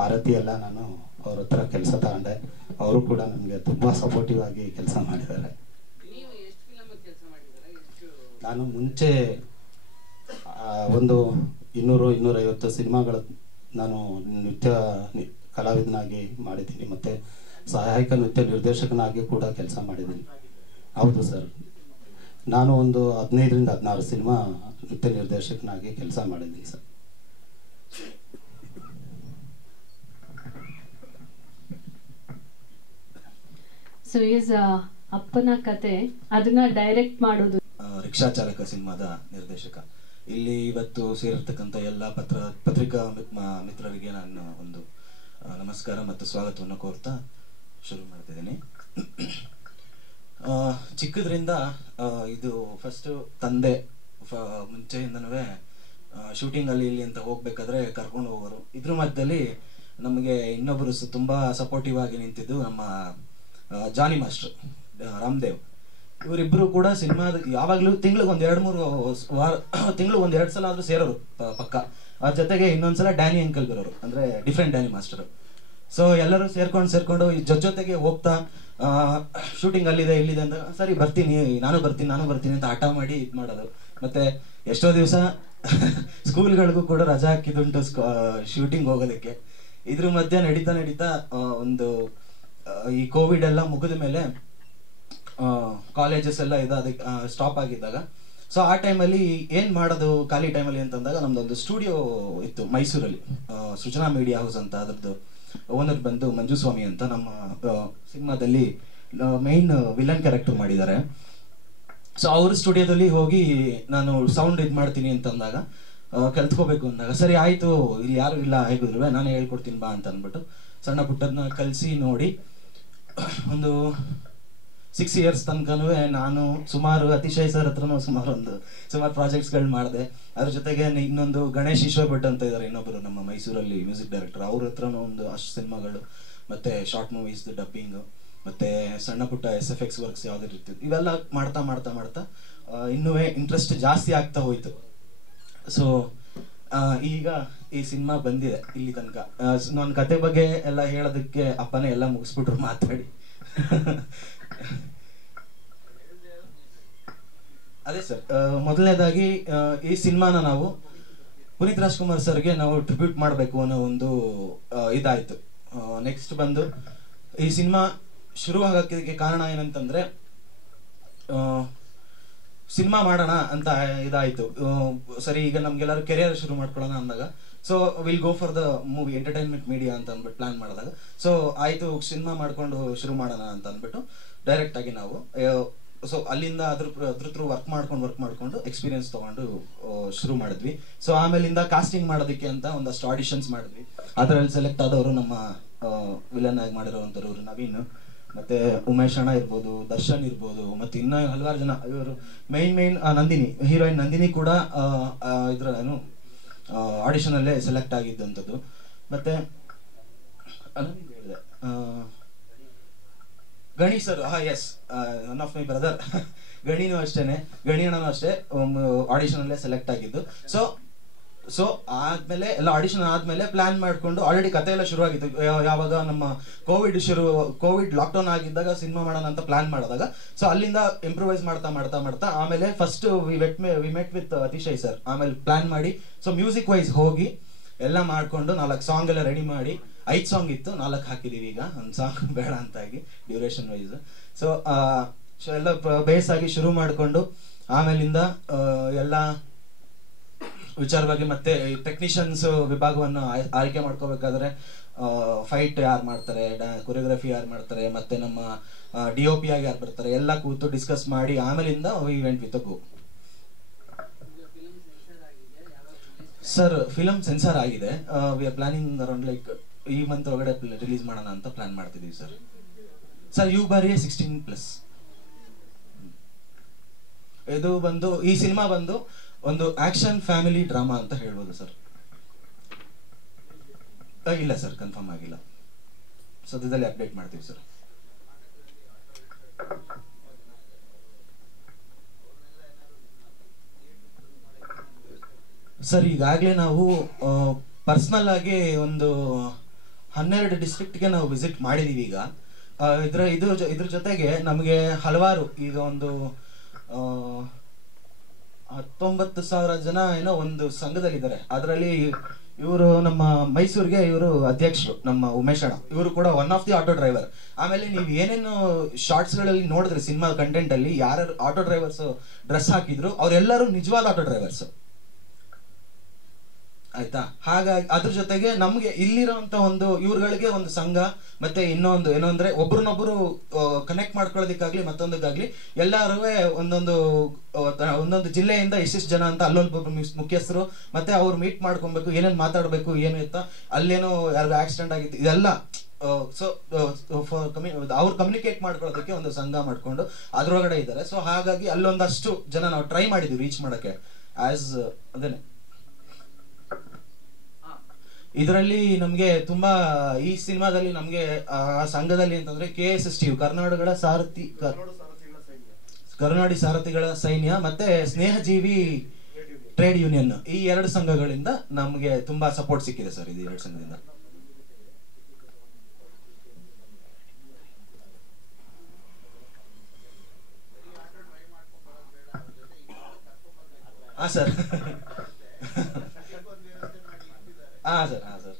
ಆ ರೀತಿ ಎಲ್ಲ ನಾನು ಅವ್ರ ಹತ್ರ ಕೆಲಸ ತಗೊಂಡೆ. ಅವರು ಕೂಡ ನಮಗೆ ತುಂಬ ಸಪೋರ್ಟಿವ್ ಆಗಿ ಕೆಲಸ ಮಾಡಿದ್ದಾರೆ. ನಾನು ಮುಂಚೆ ಒಂದು 200-250 ಸಿನಿಮಾಗಳ ನಾನು ನೃತ್ಯ ಕಲಾವಿದನಾಗಿ ಮಾಡಿದ್ದೀನಿ, ಮತ್ತು ಸಹಾಯಕ ನೃತ್ಯ ನಿರ್ದೇಶಕನಾಗಿ ಕೂಡ ಕೆಲಸ ಮಾಡಿದ್ದೀನಿ. ಹೌದು ಸರ್, ನಾನು ಒಂದು 15-16 ಸಿನಿಮಾ ನೃತ್ಯ ನಿರ್ದೇಶಕನಾಗಿ ಕೆಲಸ ಮಾಡಿದ್ದೀನಿ ಸರ್. ಸೊ ಈಸ್ ಅಪ್ಪನ ಕತೆ ಅದನ್ನ ಡೈರೆಕ್ಟ್ ಮಾಡೋದು. ರಿಕ್ಷಾ ಚಾಲಕ ಸಿನಿಮಾದ ನಿರ್ದೇಶಕ. ಇಲ್ಲಿ ಇವತ್ತು ಸೇರಿರ್ತಕ್ಕಂಥ ಎಲ್ಲ ಪತ್ರಿಕಾ ಮಿತ್ರರಿಗೆ ನಾನು ಒಂದು ನಮಸ್ಕಾರ ಮತ್ತು ಸ್ವಾಗತವನ್ನು ಕೋರ್ತಾ ಶುರು ಮಾಡ್ತಿದ್ದೀನಿ. ಚಿಕ್ಕದ್ರಿಂದ ಇದು ಫಸ್ಟ್ ತಂದೆ ಮುಂಚೆಯಿಂದನೂ ಶೂಟಿಂಗ್ ಅಲ್ಲಿ ಇಲ್ಲಿ ಅಂತ ಹೋಗ್ಬೇಕಾದ್ರೆ ಕರ್ಕೊಂಡು ಹೋಗೋರು. ಇದ್ರ ಮಧ್ಯದಲ್ಲಿ ನಮಗೆ ಇನ್ನೊಬ್ಬರು ತುಂಬಾ ಸಪೋರ್ಟಿವ್ ಆಗಿ ನಿಂತಿದ್ದು ನಮ್ಮ ಜಾನಿ ಮಾಸ್ಟರ್ ರಾಮದೇವ್. ಇವರಿಬ್ರು ಕೂಡ ಸಿನಿಮಾದ ಯಾವಾಗ್ಲೂ ತಿಂಗ್ಳಿಗೆ ಒಂದ್ 2 ಸಲ ಆದ್ರೂ ಸೇರೋರು ಪಕ್ಕ. ಅದ್ರ ಜೊತೆಗೆ ಇನ್ನೊಂದ್ಸಲ ಡ್ಯಾನಿ ಅಂಕಲ್ ಬರೋರು, ಅಂದ್ರೆ ಡಿಫ್ರೆಂಟ್ ಡ್ಯಾನಿ ಮಾಸ್ಟರ್. ಸೊ ಎಲ್ಲರೂ ಸೇರ್ಕೊಂಡು ಜೊತೆಗೆ ಹೋಗ್ತಾ ಶೂಟಿಂಗ್ ಅಲ್ಲಿದೆ ಇಲ್ಲಿದೆ ಅಂತ ಸರಿ ಬರ್ತೀನಿ ನಾನು ಬರ್ತೀನಿ ಅಂತ ಹಠ ಮಾಡಿ ಇದ್ ಮಾಡೋದು. ಮತ್ತೆ ಎಷ್ಟೋ ದಿವಸ ಸ್ಕೂಲ್ಗಳಿಗೂ ಕೂಡ ರಜಾ ಹಾಕಿದುಂಟು ಶೂಟಿಂಗ್ ಹೋಗೋದಕ್ಕೆ. ಇದ್ರ ಮಧ್ಯೆ ನಡೀತಾ ಒಂದು ಈ ಕೋವಿಡ್ ಎಲ್ಲ ಮುಗಿದ ಮೇಲೆ ಕಾಲೇಜಸ್ ಎಲ್ಲ ಅದಕ್ಕೆ ಸ್ಟಾಪ್ ಆಗಿದ್ದಾಗ, ಸೊ ಆ ಟೈಮಲ್ಲಿ ಏನ್ ಮಾಡೋದು ಖಾಲಿ ಟೈಮಲ್ಲಿ ಅಂತಂದಾಗ ನಮ್ದೊಂದು ಸ್ಟುಡಿಯೋ ಇತ್ತು ಮೈಸೂರಲ್ಲಿ, ಸೃಜನಾ ಮೀಡಿಯಾ ಹೌಸ್ ಅಂತ. ಅದ್ರದ್ದು ಓನರ್ ಬಂದು ಮಂಜುಸ್ವಾಮಿ ಅಂತ, ನಮ್ಮ ಸಿನಿಮಾದಲ್ಲಿ ಮೈನ್ ವಿಲನ್ ಕ್ಯಾರೆಕ್ಟರ್ ಮಾಡಿದ್ದಾರೆ. ಸೊ ಅವ್ರ ಸ್ಟುಡಿಯೋದಲ್ಲಿ ಹೋಗಿ ನಾನು ಸೌಂಡ್ ಇದ್ ಮಾಡ್ತೀನಿ ಅಂತಂದಾಗ, ಕಲ್ತ್ಕೋಬೇಕು ಅಂದಾಗ ಸರಿ ಆಯ್ತು ಇಲ್ಲಿ ಯಾರು ಇಲ್ಲ ಹೇಗಿದ್ರು ನಾನೇ ಹೇಳ್ಕೊಡ್ತೀನಿ ಬಾ ಅಂತ ಅಂದ್ಬಿಟ್ಟು ಸಣ್ಣ ಪುಟ್ಟದನ್ನ ಕಲಿಸಿ ನೋಡಿ ಒಂದು 6 years ತನಕನೂ ನಾನು ಸುಮಾರು ಅತಿಶಯ್ ಸರ್ ಹತ್ರನೂ ಸುಮಾರು ಪ್ರಾಜೆಕ್ಟ್ಸ್ಗಳು ಮಾಡಿದೆ. ಅದ್ರ ಜೊತೆಗೆ ಇನ್ನೊಂದು ಗಣೇಶ್ ಈಶ್ವರ್ ಭಟ್ ಅಂತ ಇದ್ದಾರೆ, ಇನ್ನೊಬ್ರು ನಮ್ಮ ಮೈಸೂರಲ್ಲಿ ಮ್ಯೂಸಿಕ್ ಡೈರೆಕ್ಟರ್, ಅವ್ರ ಹತ್ರನೂ ಒಂದು ಅಷ್ಟು ಸಿನಿಮಾಗಳು, ಮತ್ತೆ ಶಾರ್ಟ್ ಮೂವೀಸ್ ಡಬ್ಬಿಂಗ್, ಮತ್ತೆ ಸಣ್ಣ ಪುಟ್ಟ SFX ವರ್ಕ್ಸ್ ಯಾವ್ದು ಇರ್ತಿತ್ತು. ಇವೆಲ್ಲ ಮಾಡ್ತಾ ಇನ್ನೂ ಇಂಟ್ರೆಸ್ಟ್ ಜಾಸ್ತಿ ಆಗ್ತಾ ಹೋಯ್ತು. ಸೊ ಈಗ ಈ ಸಿನಿಮಾ ಬಂದಿದೆ ಇಲ್ಲಿ ತನಕ. ನನ್ನ ಕತೆ ಬಗ್ಗೆ ಎಲ್ಲ ಹೇಳೋದಕ್ಕೆ ಅಪ್ಪನೇ ಎಲ್ಲ ಮುಗಿಸ್ಬಿಟ್ರು ಮಾತಾಡಿ. ಅದೇ ಸರ್, ಮೊದಲನೇದಾಗಿ ಈ ಸಿನಿಮಾನ ನಾವು ಪುನೀತ್ ರಾಜ್ಕುಮಾರ್ ಸರ್ಗೆ ನಾವು ಟ್ರಿಬ್ಯೂಟ್ ಮಾಡಬೇಕು ಅನ್ನೋ ಒಂದು ಇದಾಯ್ತು. ನೆಕ್ಸ್ಟ್ ಬಂದು ಈ ಸಿನಿಮಾ ಶುರುವಾಗಕ್ಕೆ ಕಾರಣ ಏನಂತಂದ್ರೆ, ಸಿನಿಮಾ ಮಾಡೋಣ ಅಂತ ಇದಾಯ್ತು. ಸರಿ ಈಗ ನಮ್ಗೆಲ್ಲರೂ ಕೆರಿಯರ್ ಶುರು ಮಾಡ್ಕೊಳ್ಳೋಣ ಅಂದಾಗ, so will go for the movie entertainment media ಅಂತ ಅಂದ್ಬಿಟ್ಟು ಪ್ಲಾನ್ ಮಾಡಿದಾಗ, ಸೊ ಆಯ್ತು ಸಿನಿಮಾ ಮಾಡ್ಕೊಂಡು ಶುರು ಮಾಡೋಣ ಅಂತ ಅಂದ್ಬಿಟ್ಟು ಡೈರೆಕ್ಟ್ ಆಗಿ ನಾವು ಸೊ ಅಲ್ಲಿಂದ ಅದ್ರ ಥ್ರೂ ವರ್ಕ್ ಮಾಡ್ಕೊಂಡು ಎಕ್ಸ್ಪೀರಿಯನ್ಸ್ ತಗೊಂಡು ಶುರು ಮಾಡಿದ್ವಿ. ಸೊ ಆಮೇಲಿಂದ ಕಾಸ್ಟಿಂಗ್ ಮಾಡೋದಕ್ಕೆ ಅಂತ ಒಂದಷ್ಟು ಆಡಿಷನ್ಸ್ ಮಾಡಿದ್ವಿ. ಅದರಲ್ಲಿ ಸೆಲೆಕ್ಟ್ ಆದವರು ನಮ್ಮ ವಿಲನ್ ಆಗಿ ಮಾಡಿರೋವಂಥವ್ರು ನವೀನ್, ಮತ್ತೆ ಉಮೇಶ್ ಅಣ್ಣ ಇರ್ಬೋದು, ದರ್ಶನ್ ಇರ್ಬೋದು, ಮತ್ತೆ ಇನ್ನ ಹಲವಾರು ಜನ. ಇವರು ಮೈನ್ ನಂದಿನಿ, ಹೀರೋಯಿನ್ ನಂದಿನಿ ಕೂಡ ಇದ್ರೇನು ಆಡಿಷನ್ ಅಲ್ಲೇ ಸೆಲೆಕ್ಟ್ ಆಗಿದ್ದಂಥದ್ದು. ಮತ್ತೆ Gani sir, yes, one of my brother ಗಣಿನೂ ಅಷ್ಟೇನೆ, ಗಣಿ ಅಣ್ಣನೂ ಅಷ್ಟೇ ಆಡಿಷನ್ ಅಲ್ಲೇ ಸೆಲೆಕ್ಟ್ ಆಗಿದ್ದು. ಸೊ ಸೊ ಆದ್ಮೇಲೆ ಎಲ್ಲ ಆಡಿಷನ್ ಆದ್ಮೇಲೆ ಪ್ಲಾನ್ ಮಾಡ್ಕೊಂಡು ಆಲ್ರೆಡಿ ಕತೆ ಎಲ್ಲ ಶುರುವಾಗಿತ್ತು. ಯಾವಾಗ ನಮ್ಮ ಕೋವಿಡ್ ಲಾಕ್ಡೌನ್ ಆಗಿದ್ದಾಗ ಸಿನಿಮಾ ಮಾಡೋಣ ಅಂತ ಪ್ಲಾನ್ ಮಾಡಿದಾಗ, ಸೊ ಅಲ್ಲಿಂದ ಇಂಪ್ರೂವೈಸ್ ಮಾಡ್ತಾ ಆಮೇಲೆ first we met with Atishay sir. ಆಮೇಲೆ ಪ್ಲಾನ್ ಮಾಡಿ, ಸೊ ಮ್ಯೂಸಿಕ್ ವೈಸ್ ಹೋಗಿ ಎಲ್ಲ ಮಾಡ್ಕೊಂಡು 4 ಸಾಂಗ್ ಎಲ್ಲ ರೆಡಿ ಮಾಡಿ, 5 ಸಾಂಗ್ ಇತ್ತು, 4 ಹಾಕಿದೀವಿ ಈಗ, 1 ಸಾಂಗ್ ಬೇಡ ಅಂತಾಗಿ ಡ್ಯೂರೇಷನ್ ವೈಸ್. ಸೊ ಎಲ್ಲ ಬೇಸ್ ಆಗಿ ಶುರು ಮಾಡಿಕೊಂಡು ಆಮೇಲಿಂದ ಎಲ್ಲ ವಿಚಾರವಾಗಿ ಮತ್ತೆ ಟೆಕ್ನಿಷಿಯನ್ಸ್ ವಿಭಾಗವನ್ನು ಆಯ್ಕೆ ಮಾಡ್ಕೋಬೇಕಾದ್ರೆ ಫೈಟ್ ಯಾರು ಮಾಡ್ತಾರೆ, ಕೊರಿಯೋಗ್ರಫಿ ಯಾರು ಮಾಡ್ತಾರೆ, ಮತ್ತೆ ನಮ್ಮ DOP ಆಗಿ ಯಾರು ಬರ್ತಾರೆ, ಎಲ್ಲ ಕೂತು ಡಿಸ್ಕಸ್ ಮಾಡಿ ಆಮೇಲಿಂದ event with go. Sir film censor ಆಗಿದೆ. We are planning around like ಈ ಮಂತ್ ಒಳಗಡೆ ರಿಲೀಸ್ ಮಾಡೋಣ ಅಂತ ಪ್ಲಾನ್ ಮಾಡ್ತಿದೀವಿ ಸರ್. ಸರ್ ಯು ಬಾರಿ 16+. ಇದು ಬಂದು ಈ ಸಿನಿಮಾ ಬಂದು ಒಂದು ಆಕ್ಷನ್ ಫ್ಯಾಮಿಲಿ ಡ್ರಾಮಾ ಅಂತ ಹೇಳ್ಬೋದು ಸರ್. ಇಲ್ಲ ಸರ್, ಕನ್ಫರ್ಮ್ ಆಗಿಲ್ಲ, ಸದ್ಯದಲ್ಲಿ ಅಪ್ಡೇಟ್ ಮಾಡ್ತೀವಿ ಸರ್. ಸರ್ ಈಗಾಗಲೇ ನಾವು ಪರ್ಸನಲ್ ಆಗಿ ಒಂದು 12 ಡಿಸ್ಟ್ರಿಕ್ಟ್ಗೆ ನಾವು ವಿಸಿಟ್ ಮಾಡಿದೀವಿ ಈಗ. ಇದ್ರ ಜೊತೆಗೆ ನಮಗೆ ಹಲವಾರು ಈಗ ಒಂದು 19,000 ಜನ ಏನೋ ಒಂದು ಸಂಘದಲ್ಲಿದ್ದಾರೆ. ಅದರಲ್ಲಿ ಇವರು ನಮ್ಮ ಮೈಸೂರಿಗೆ ಇವರು ಅಧ್ಯಕ್ಷರು, ನಮ್ಮ ಉಮೇಶ್ ಅಣ್ಣ, ಇವರು ಕೂಡ one of the auto driver. ಆಮೇಲೆ ನೀವು ಏನೇನು ಶಾರ್ಟ್ಸ್ ಗಳಲ್ಲಿ ನೋಡಿದ್ರೆ ಸಿನಿಮಾ ಕಂಟೆಂಟ್ ಅಲ್ಲಿ ಯಾರ್ಯಾರು ಆಟೋ ಡ್ರೈವರ್ಸ್ ಡ್ರೆಸ್ ಹಾಕಿದ್ರು ಅವರೆಲ್ಲರೂ ನಿಜವಾದ ಆಟೋ ಡ್ರೈವರ್ಸ್, ಆಯ್ತಾ. ಹಾಗಾಗಿ ಅದ್ರ ಜೊತೆಗೆ ನಮ್ಗೆ ಇಲ್ಲಿರೋಂತ ಒಂದು ಇವ್ರುಗಳಿಗೆ ಒಂದು ಸಂಘ, ಮತ್ತೆ ಇನ್ನೊಂದು ಏನು ಅಂದ್ರೆ ಒಬ್ರನ್ನೊಬ್ರು ಕನೆಕ್ಟ್ ಮಾಡ್ಕೊಳ್ಳೋದಕ್ಕಾಗ್ಲಿ ಮತ್ತೊಂದಕ್ಕಾಗ್ಲಿ ಎಲ್ಲರೂ ಒಂದೊಂದು ಜಿಲ್ಲೆಯಿಂದ ಎಷ್ಟೆಷ್ಟು ಜನ ಅಂತ ಅಲ್ಲೊಬ್ಬೊಬ್ರು ಮುಖ್ಯಸ್ಥರು, ಮತ್ತೆ ಅವ್ರು ಮೀಟ್ ಮಾಡ್ಕೊಬೇಕು, ಏನೇನು ಮಾತಾಡ್ಬೇಕು ಏನು ಇತ್ತ, ಅಲ್ಲೇನೋ ಯಾರಿಗೂ ಆಕ್ಸಿಡೆಂಟ್ ಆಗಿತ್ತು, ಇದೆಲ್ಲ ಸೊ ಅವ್ರು ಕಮ್ಯುನಿಕೇಟ್ ಮಾಡ್ಕೊಳ್ಳೋದಕ್ಕೆ ಒಂದು ಸಂಘ ಮಾಡ್ಕೊಂಡು ಅದ್ರೊಳಗಡೆ ಇದ್ದಾರೆ. ಸೊ ಹಾಗಾಗಿ ಅಲ್ಲೊಂದಷ್ಟು ಜನ ನಾವು ಟ್ರೈ ಮಾಡಿದ್ವಿ ರೀಚ್ ಮಾಡಕ್ಕೆ. ಆಸ್ ಅದೇನೆ ಇದರಲ್ಲಿ ನಮ್ಗೆ ತುಂಬಾ ಈ ಸಿನಿಮಾದಲ್ಲಿ ನಮ್ಗೆ ಸಂಘದಲ್ಲಿ ಅಂತಂದ್ರೆ KSSTU ಕರುನಾಡಿ ಸಾರಥಿಗಳ ಸೈನ್ಯ ಮತ್ತೆ ಸ್ನೇಹಜೀವಿ ಟ್ರೇಡ್ ಯೂನಿಯನ್, ಈ 2 ಸಂಘಗಳಿಂದ ನಮ್ಗೆ ತುಂಬಾ ಸಪೋರ್ಟ್ ಸಿಕ್ಕಿದೆ ಸರ್. ಇದು 2 ಸಂಘದಿಂದ. ಹಾ ಸರ್ ಹಾ ಸರ್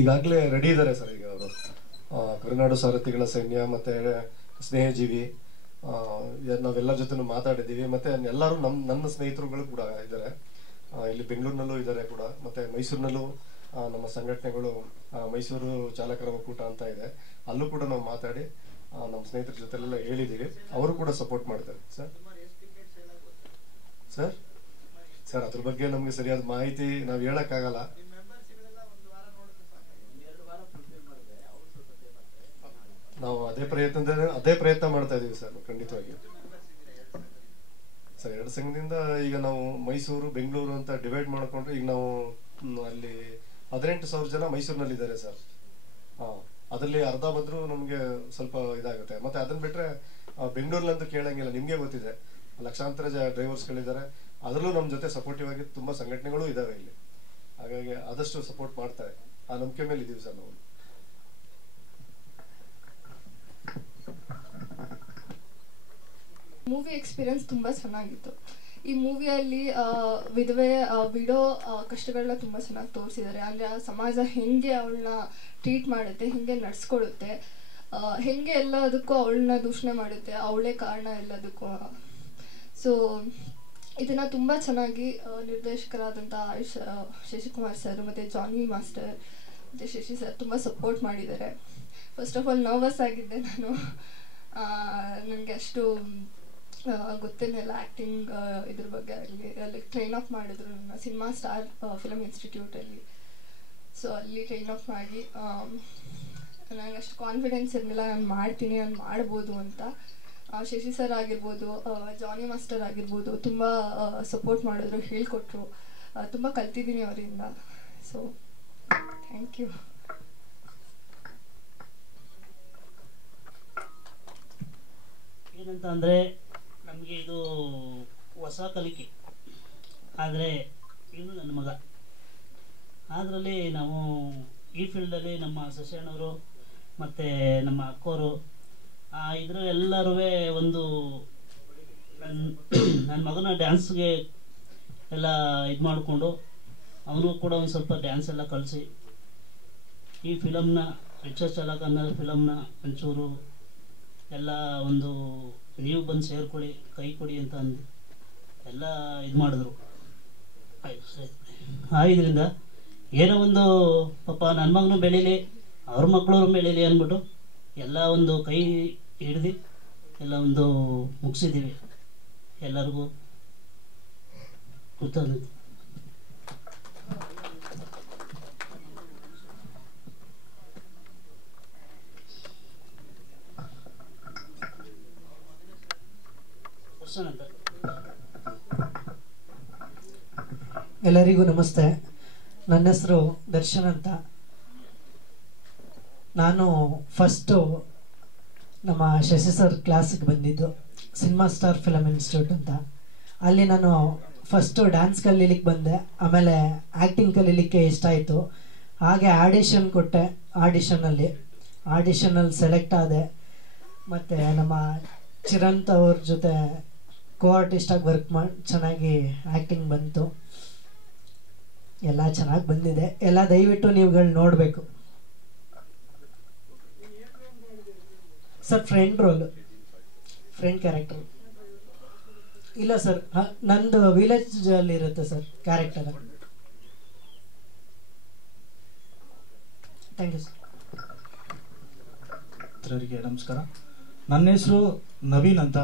ಈಗಾಗಲೇ ರೆಡಿ ಇದ್ದಾರೆ ಸರ್. ಈಗ ಅವರು ಕರುನಾಡು ಸಾರಥಿಗಳ ಸೈನ್ಯ ಮತ್ತೆ ಸ್ನೇಹಜೀವಿ ನಾವೆಲ್ಲರ ಜೊತೆ ಮಾತಾಡಿದ್ದೀವಿ. ಮತ್ತೆ ಎಲ್ಲರೂ ನನ್ನ ಸ್ನೇಹಿತರುಗಳು ಕೂಡ ಇದ್ದಾರೆ, ಇಲ್ಲಿ ಬೆಂಗಳೂರಿನಲ್ಲೂ ಇದ್ದಾರೆ ಕೂಡ, ಮತ್ತೆ ಮೈಸೂರಿನಲ್ಲೂ ನಮ್ಮ ಸಂಘಟನೆಗಳು ಮೈಸೂರು ಚಾಲಕರ ಒಕ್ಕೂಟ ಅಂತ ಇದೆ, ಅಲ್ಲೂ ಕೂಡ ನಾವು ಮಾತಾಡಿ ನಮ್ಮ ಸ್ನೇಹಿತರ ಜೊತೆಲೆಲ್ಲ ಹೇಳಿದ್ದೀವಿ. ಅವರು ಕೂಡ ಸಪೋರ್ಟ್ ಮಾಡ್ತಾರೆ ಸರ್. ಸರ್ ಸರ್ ಅದ್ರ ಬಗ್ಗೆ ನಮ್ಗೆ ಸರಿಯಾದ ಮಾಹಿತಿ ನಾವು ಹೇಳಕ್ಕಾಗಲ್ಲ. ನಾವು ಅದೇ ಪ್ರಯತ್ನ ಮಾಡ್ತಾ ಇದೀವಿ ಸರ್, ಖಂಡಿತವಾಗಿ ಸರ್. 2 ಸಂಘದಿಂದ ಈಗ ನಾವು ಮೈಸೂರು ಬೆಂಗಳೂರು ಅಂತ ಡಿವೈಡ್ ಮಾಡ್ಕೊಂಡ್ರೆ ಈಗ ನಾವು ಅಲ್ಲಿ 18,000 ಜನ ಮೈಸೂರಿನಲ್ಲಿ ಇದ್ದಾರೆ ಸರ್. ಅದರಲ್ಲಿ ಅರ್ಧ ಬಂದ್ರು ನಮ್ಗೆ ಸ್ವಲ್ಪ ಇದಾಗುತ್ತೆ. ಮತ್ತೆ ಅದನ್ನ ಬಿಟ್ರೆ ಬೆಂಗಳೂರಲ್ಲಂತೂ ಕೇಳಂಗಿಲ್ಲ, ನಿಮ್ಗೆ ಗೊತ್ತಿದೆ, ಲಕ್ಷಾಂತರ ಡ್ರೈವರ್ಸ್ಗಳಿದ್ದಾರೆ. ಅದರಲ್ಲೂ ನಮ್ಮ ಜೊತೆ ಸಪೋರ್ಟಿವ್ ಆಗಿ ತುಂಬಾ ಸಂಘಟನೆಗಳು ಇದಾವೆ ಇಲ್ಲಿ. ಹಾಗಾಗಿ ಆದಷ್ಟು ಸಪೋರ್ಟ್ ಮಾಡ್ತಾರೆ, ಆ ನಂಬಿಕೆ ಮೇಲೆ ಇದೀವಿ ಸರ್ ನಾವು. ಮೂವಿ ಎಕ್ಸ್ಪೀರಿಯನ್ಸ್ ತುಂಬಾ ಚೆನ್ನಾಗಿತ್ತು. ಈ ಮೂವಿಯಲ್ಲಿ ವಿಧವೆ ವಿಡೋ ಕಷ್ಟಗಳನ್ನ ತುಂಬಾ ಚೆನ್ನಾಗಿ ತೋರಿಸಿದ್ದಾರೆ. ಅಂದ್ರೆ ಆ ಸಮಾಜ ಹೆಂಗೆ ಅವಳನ್ನ ಟ್ರೀಟ್ ಮಾಡುತ್ತೆ, ಹೆಂಗೆ ನಡ್ಸ್ಕೊಳುತ್ತೆ, ಹೆಂಗೆ ಎಲ್ಲದಕ್ಕೂ ಅವಳನ್ನ ದೂಷಣೆ ಮಾಡುತ್ತೆ, ಅವಳೇ ಕಾರಣ ಎಲ್ಲದಕ್ಕೂ. ಸೊ ಇದನ್ನ ತುಂಬಾ ಚೆನ್ನಾಗಿ ನಿರ್ದೇಶಕರಾದಂಥ ಶಶಿಕುಮಾರ್ ಸರ್ ಮತ್ತೆ ಜಾನಿ ಮಾಸ್ಟರ್ ಮತ್ತೆ ಶಶಿ ಸರ್ ತುಂಬಾ ಸಪೋರ್ಟ್ ಮಾಡಿದ್ದಾರೆ. ಫಸ್ಟ್ ಆಫ್ ಆಲ್ ನರ್ವಸ್ ಆಗಿದ್ದೆ ನಾನು, ನನಗೆ ಅಷ್ಟು ಗೊತ್ತಿರಲಿಲ್ಲ ಆ್ಯಕ್ಟಿಂಗ್ ಇದ್ರ ಬಗ್ಗೆ ಆಗಲಿ. ಅಲ್ಲಿ ಟ್ರೈನ್ ಅಪ್ ಮಾಡಿದ್ರು ನನ್ನ ಸಿನಿಮಾ ಸ್ಟಾರ್ ಫಿಲಮ್ ಇನ್ಸ್ಟಿಟ್ಯೂಟಲ್ಲಿ. ಸೊ ಅಲ್ಲಿ ಟ್ರೈನ್ ಅಪ್ ಮಾಡಿ ನನಗೆ ಅಷ್ಟು ಕಾನ್ಫಿಡೆನ್ಸ್ ಇರಲಿಲ್ಲ, ನಾನು ಮಾಡ್ತೀನಿ, ನಾನು ಮಾಡ್ಬೋದು ಅಂತ. ಶಶಿ ಸರ್ ಆಗಿರ್ಬೋದು, ಜಾನಿ ಮಾಸ್ಟರ್ ಆಗಿರ್ಬೋದು ತುಂಬ ಸಪೋರ್ಟ್ ಮಾಡಿದ್ರು, ಹೇಳಿಕೊಟ್ರು, ತುಂಬ ಕಲ್ತಿದ್ದೀನಿ ಅವರಿಂದ. So thank you. ಏನಂತ ಅಂದರೆ ನಮಗೆ ಇದು ಹೊಸ ಕಲಿಕೆ. ಆದರೆ ಇದು ನನ್ನ ಮಗ. ಅದರಲ್ಲಿ ನಾವು ಈ ಫೀಲ್ಡಲ್ಲಿ ನಮ್ಮ ಶಶಿಯಣ್ಣವರು ಮತ್ತು ನಮ್ಮ ಅಕ್ಕೋರು ಇದ್ರ ಎಲ್ಲರೂ ಒಂದು ನನ್ನ ಮಗನ ಡ್ಯಾನ್ಸ್ಗೆ ಎಲ್ಲ ಇದು ಮಾಡಿಕೊಂಡು ಅವನು ಕೂಡ ಒಂದು ಸ್ವಲ್ಪ ಡ್ಯಾನ್ಸ್ ಎಲ್ಲ ಕಲಿಸಿ ಈ ಫಿಲಮ್ನ ರಿಕ್ಷಾ ಚಾಲಕ ಅನ್ನೋ ಫಿಲಮ್ನ ಒಂಚೂರು ಎಲ್ಲ ಒಂದು ನೀವು ಬಂದು ಸೇರ್ಕೊಳ್ಳಿ, ಕೈ ಕೊಡಿ ಅಂತ ಅಂದು ಎಲ್ಲ ಇದು ಮಾಡಿದ್ರು. ಆಯ್ತು ಸರಿ. ಇದರಿಂದ ಏನೋ ಒಂದು ಪಾಪ ನನ್ನ ಮಗನೂ ಬೆಳೀಲಿ, ಅವ್ರ ಮಕ್ಕಳವ್ರು ಬೆಳೀಲಿ ಅಂದ್ಬಿಟ್ಟು ಎಲ್ಲ ಒಂದು ಕೈ ಹಿಡ್ದು ಎಲ್ಲ ಒಂದು ಮುಗಿಸಿದ್ದೀವಿ. ಎಲ್ಲರಿಗೂ ಕೃತಜ್ಞತೆ. ಎಲ್ಲರಿಗೂ ನಮಸ್ತೆ. ನನ್ನ ಹೆಸರು ದರ್ಶನ್ ಅಂತ. ನಾನು ಫಸ್ಟು ನಮ್ಮ ಶಶಿ ಸರ್ ಕ್ಲಾಸಿಗೆ ಬಂದಿದ್ದು ಸಿನಿಮಾ ಸ್ಟಾರ್ ಫಿಲಮ್ ಇನ್ಸ್ಟಿಟ್ಯೂಟ್ ಅಂತ. ಅಲ್ಲಿ ನಾನು ಫಸ್ಟು ಡ್ಯಾನ್ಸ್ ಕಲೀಲಿಕ್ಕೆ ಬಂದೆ, ಆಮೇಲೆ ಆ್ಯಕ್ಟಿಂಗ್ ಕಲೀಲಿಕ್ಕೆ ಇಷ್ಟ ಆಯಿತು. ಹಾಗೆ ಆಡಿಷನ್ ಕೊಟ್ಟೆ. ಆಡಿಷನಲ್ಲಿ ಸೆಲೆಕ್ಟ್ ಆದೆ. ಮತ್ತು ನಮ್ಮ ಚಿರಂತ್ ಅವ್ರ ಜೊತೆ ಕೋ ಆರ್ಟಿಸ್ಟಾಗಿ ವರ್ಕ್ ಮಾಡಿ ಚೆನ್ನಾಗಿ ಆ್ಯಕ್ಟಿಂಗ್ ಬಂತು. ಎಲ್ಲ ಚೆನ್ನಾಗಿ ಬಂದಿದೆ. ಎಲ್ಲ ದಯವಿಟ್ಟು ನೀವುಗಳು ನೋಡಬೇಕು. ಸರ್ ಫ್ರೆಂಡ್ ಕ್ಯಾರೆಕ್ಟರ್ ಇಲ್ಲ ಸರ್, ನಂದು ವಿಲೇಜ್ ಅಲ್ಲಿ ಇರುತ್ತೆ sir character. Thank you sir. ಮಿತ್ರರಿಗೆ ನಮಸ್ಕಾರ. ನನ್ನ ಹೆಸರು ನವೀನ್ ಅಂತ.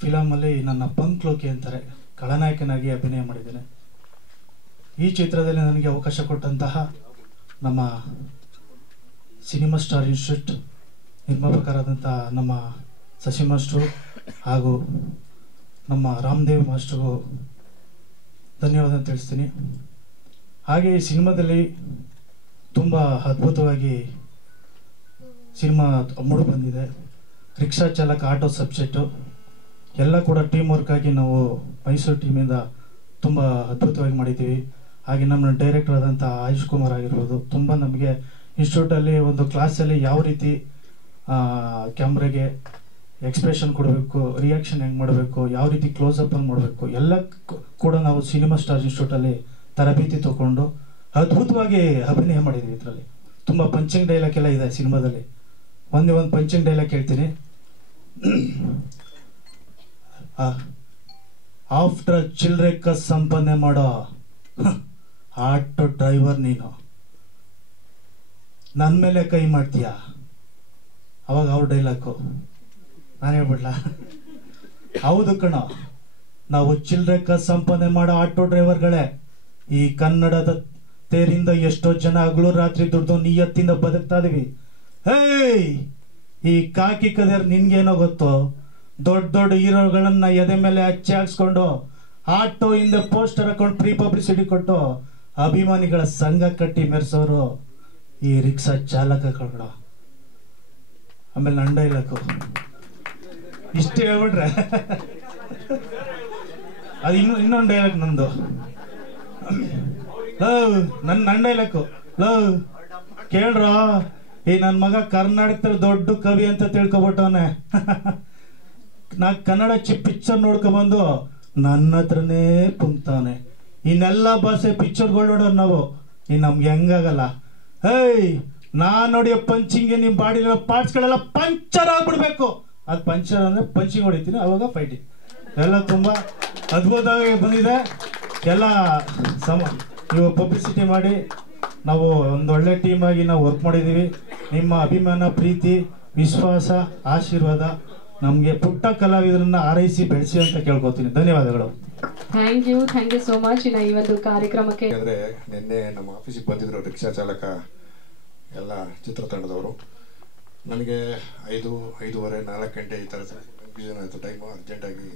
ಫಿಲಮಲ್ಲಿ ನನ್ನ ಪಂಕ್ ಲೋಕಿ ಅಂತಾರೆ ಖಳನಾಯಕನಾಗಿ ಅಭಿನಯ ಮಾಡಿದ್ದೇನೆ. ಈ ಚಿತ್ರದಲ್ಲಿ ನನಗೆ ಅವಕಾಶ ಕೊಟ್ಟಂತಹ ನಮ್ಮ ಸಿನಿಮಾ ಸ್ಟಾರ್ ಇನ್ಸ್ಟಿಟ್ಯೂಟ್ ನಿರ್ಮಾಪಕರಾದಂಥ ನಮ್ಮ ಶಶಿ ಮಾಸ್ಟ್ರು ಹಾಗೂ ನಮ್ಮ ರಾಮದೇವ್ ಮಾಸ್ಟ್ರಿಗೂ ಧನ್ಯವಾದ ತಿಳಿಸ್ತೀನಿ. ಹಾಗೆ ಈ ಸಿನಿಮಾದಲ್ಲಿ ತುಂಬ ಅದ್ಭುತವಾಗಿ ಸಿನಿಮಾ ಮೂಡಿ ಬಂದಿದೆ. ರಿಕ್ಷಾ ಚಾಲಕ ಆಟೋ ಸಬ್ಜೆಕ್ಟು ಎಲ್ಲ ಕೂಡ ಟೀಮ್ ವರ್ಕ್ ಆಗಿ ನಾವು ಮೈಸೂರು ಟೀಮಿಂದ ತುಂಬ ಅದ್ಭುತವಾಗಿ ಮಾಡಿದ್ದೀವಿ. ಹಾಗೆ ನಮ್ಮ ಡೈರೆಕ್ಟರ್ ಆದಂಥ ಆಯುಷ್ ಕುಮಾರ್ ಆಗಿರ್ಬೋದು, ತುಂಬ ನಮಗೆ ಇನ್ಸ್ಟಿಟ್ಯೂಟಲ್ಲಿ ಒಂದು ಕ್ಲಾಸಲ್ಲಿ ಯಾವ ರೀತಿ ಕ್ಯಾಮ್ರಾಗೆ ಎಕ್ಸ್ಪ್ರೆಷನ್ ಕೊಡಬೇಕು, ರಿಯಾಕ್ಷನ್ ಹೆಂಗೆ ಮಾಡಬೇಕು, ಯಾವ ರೀತಿ ಕ್ಲೋಸಪ್ಪಲ್ಲಿ ಮಾಡಬೇಕು ಎಲ್ಲ ಕೂಡ ನಾವು ಸಿನಿಮಾ ಸ್ಟಾರ್ ಇನ್ಸ್ಟಿಟ್ಯೂಟಲ್ಲಿ ತರಬೇತಿ ತಗೊಂಡು ಅದ್ಭುತವಾಗಿ ಅಭಿನಯ ಮಾಡಿದ್ದೀವಿ. ಇದರಲ್ಲಿ ತುಂಬ ಪಂಚಿಂಗ್ ಡೈಲಾಗ್ ಎಲ್ಲ ಇದೆ ಸಿನಿಮಾದಲ್ಲಿ. ಒಂದು ಪಂಚಿಂಗ್ ಡೈಲಾಗ್ ಹೇಳ್ತೀನಿ. ಆಫ್ಟರ್ ಚಿಲ್ಡ್ರೆ ಕಸ್ ಸಂಪಾದನೆ ಮಾಡೋ ಆಟೋ ಡ್ರೈವರ್ ನೀನು ನನ್ನ ಮೇಲೆ ಕೈ ಮಾಡ್ತೀಯಾ? ಅವಾಗ ಅವ್ರ ಡೈಲಾಗು ನಾನು ಹೇಳ್ಬಿಡ್ಲಾ? ಹೌದು ಕಣೋ, ನಾವು ಚಿಲ್ಡ್ರೆ ಕಸ್ ಸಂಪಾದನೆ ಮಾಡೋ ಆಟೋ ಡ್ರೈವರ್ಗಳೇ. ಈ ಕನ್ನಡದ ತೇರಿಂದ ಎಷ್ಟೋ ಜನ ಹಗಲು ರಾತ್ರಿ ದುಡ್ದು ನಿಯತ್ತಿಂದ ಬದುಕ್ತಾ ಇದೀವಿ. ಹೇಯ್, ಈ ಕಾಕಿ ಕದೇರ್ ನಿನ್ಗೇನೋ ಗೊತ್ತು? ದೊಡ್ಡ ದೊಡ್ಡ ಹೀರೋಗಳನ್ನ ಎದೆ ಮೇಲೆ ಹಚ್ಚಿ ಹಾಕ್ಸ್ಕೊಂಡು ಆಟೋ ಹಿಂದೆ ಪೋಸ್ಟರ್ ಹಾಕೊಂಡು ಪ್ರೀ ಪಬ್ಲಿಸಿಟಿ ಕೊಟ್ಟು ಅಭಿಮಾನಿಗಳ ಸಂಘ ಕಟ್ಟಿ ಮೆರೆಸೋರು ಈ ರಿಕ್ಷಾ ಚಾಲಕಗಳು. ಆಮೇಲೆ ನನ್ನ ಡೈಲಾಗು ಇಷ್ಟೇ ಹೇಳ್ಬಿಟ್ರೆ ಅದು ಇನ್ನೊಂದು ಡೈಲಾಗ್ ನಂದು. ನನ್ನ ಡೈಲಾಗು ಕೇಳ್ರ, ಈ ನನ್ನ ಮಗ ಕರ್ನಾಟಕದಲ್ಲಿ ದೊಡ್ಡ ಕವಿ ಅಂತ ತಿಳ್ಕೊಬಿಟ್ಟವನೆ. ನಾ ಕನ್ನಡ ಪಿಕ್ಚರ್ ನೋಡ್ಕೊಂಬಂದು ನನ್ನ ಹತ್ರನೇ ಕುಂತಾನೆ. ಇನ್ನೆಲ್ಲ ಭಾಷೆ ಪಿಕ್ಚರ್ಗಳು ನೋಡೋರು ನಾವು. ಇನ್ನು ನಮ್ಗೆ ಹೆಂಗಾಗಲ್ಲ. ಹೇಯ್, ನಾನು ನೋಡಿಯೋ ಪಂಚಿಂಗ್ ನಿಮ್ಮ ಬಾಡಿಲಿರೋ ಪಾರ್ಟ್ಸ್ಗಳೆಲ್ಲ ಪಂಚರ್ ಆಗ್ಬಿಡ್ಬೇಕು. ಅದು ಪಂಚರ್ ಅಂದರೆ ಪಂಚಿಂಗ್ ಹೊಡಿತೀನಿ, ಅವಾಗ ಫೈಟಿಂಗ್ ಎಲ್ಲ ತುಂಬ ಅದ್ಭುತವಾಗಿ ಬಂದಿದೆ. ಎಲ್ಲ ನೀವು ಪಬ್ಲಿಸಿಟಿ ಮಾಡಿ ನಾವು ಒಂದೊಳ್ಳೆ ಟೀಮಾಗಿ ನಾವು ವರ್ಕ್ ಮಾಡಿದ್ದೀವಿ. ನಿಮ್ಮ ಅಭಿಮಾನ, ಪ್ರೀತಿ, ವಿಶ್ವಾಸ, ಆಶೀರ್ವಾದ ನಮಗೆ ಪುಟ್ಟ ಕಲಾವಿದರನ್ನ ಆರೈಸಿ ಬೆಳೆಸಿ ಅಂತ ಕೇಳ್ಕೊತೀನಿ. ಧನ್ಯವಾದಗಳು. Thank you so much. ಇನ್ನು ಈ ಒಂದು ಕಾರ್ಯಕ್ರಮಕ್ಕೆ ಅಂದರೆ ನಿನ್ನೆ ನಮ್ಮ ಆಫೀಸಿಗೆ ಬಂದಿದ್ರು ರಿಕ್ಷಾ ಚಾಲಕ ಎಲ್ಲ ಚಿತ್ರತಂಡದವರು. ನನಗೆ 5:30 4 ಗಂಟೆ ಈ ಥರ ಕನ್ಫ್ಯೂಷನ್ ಆಯಿತು. ಟೈಮು ಅರ್ಜೆಂಟಾಗಿ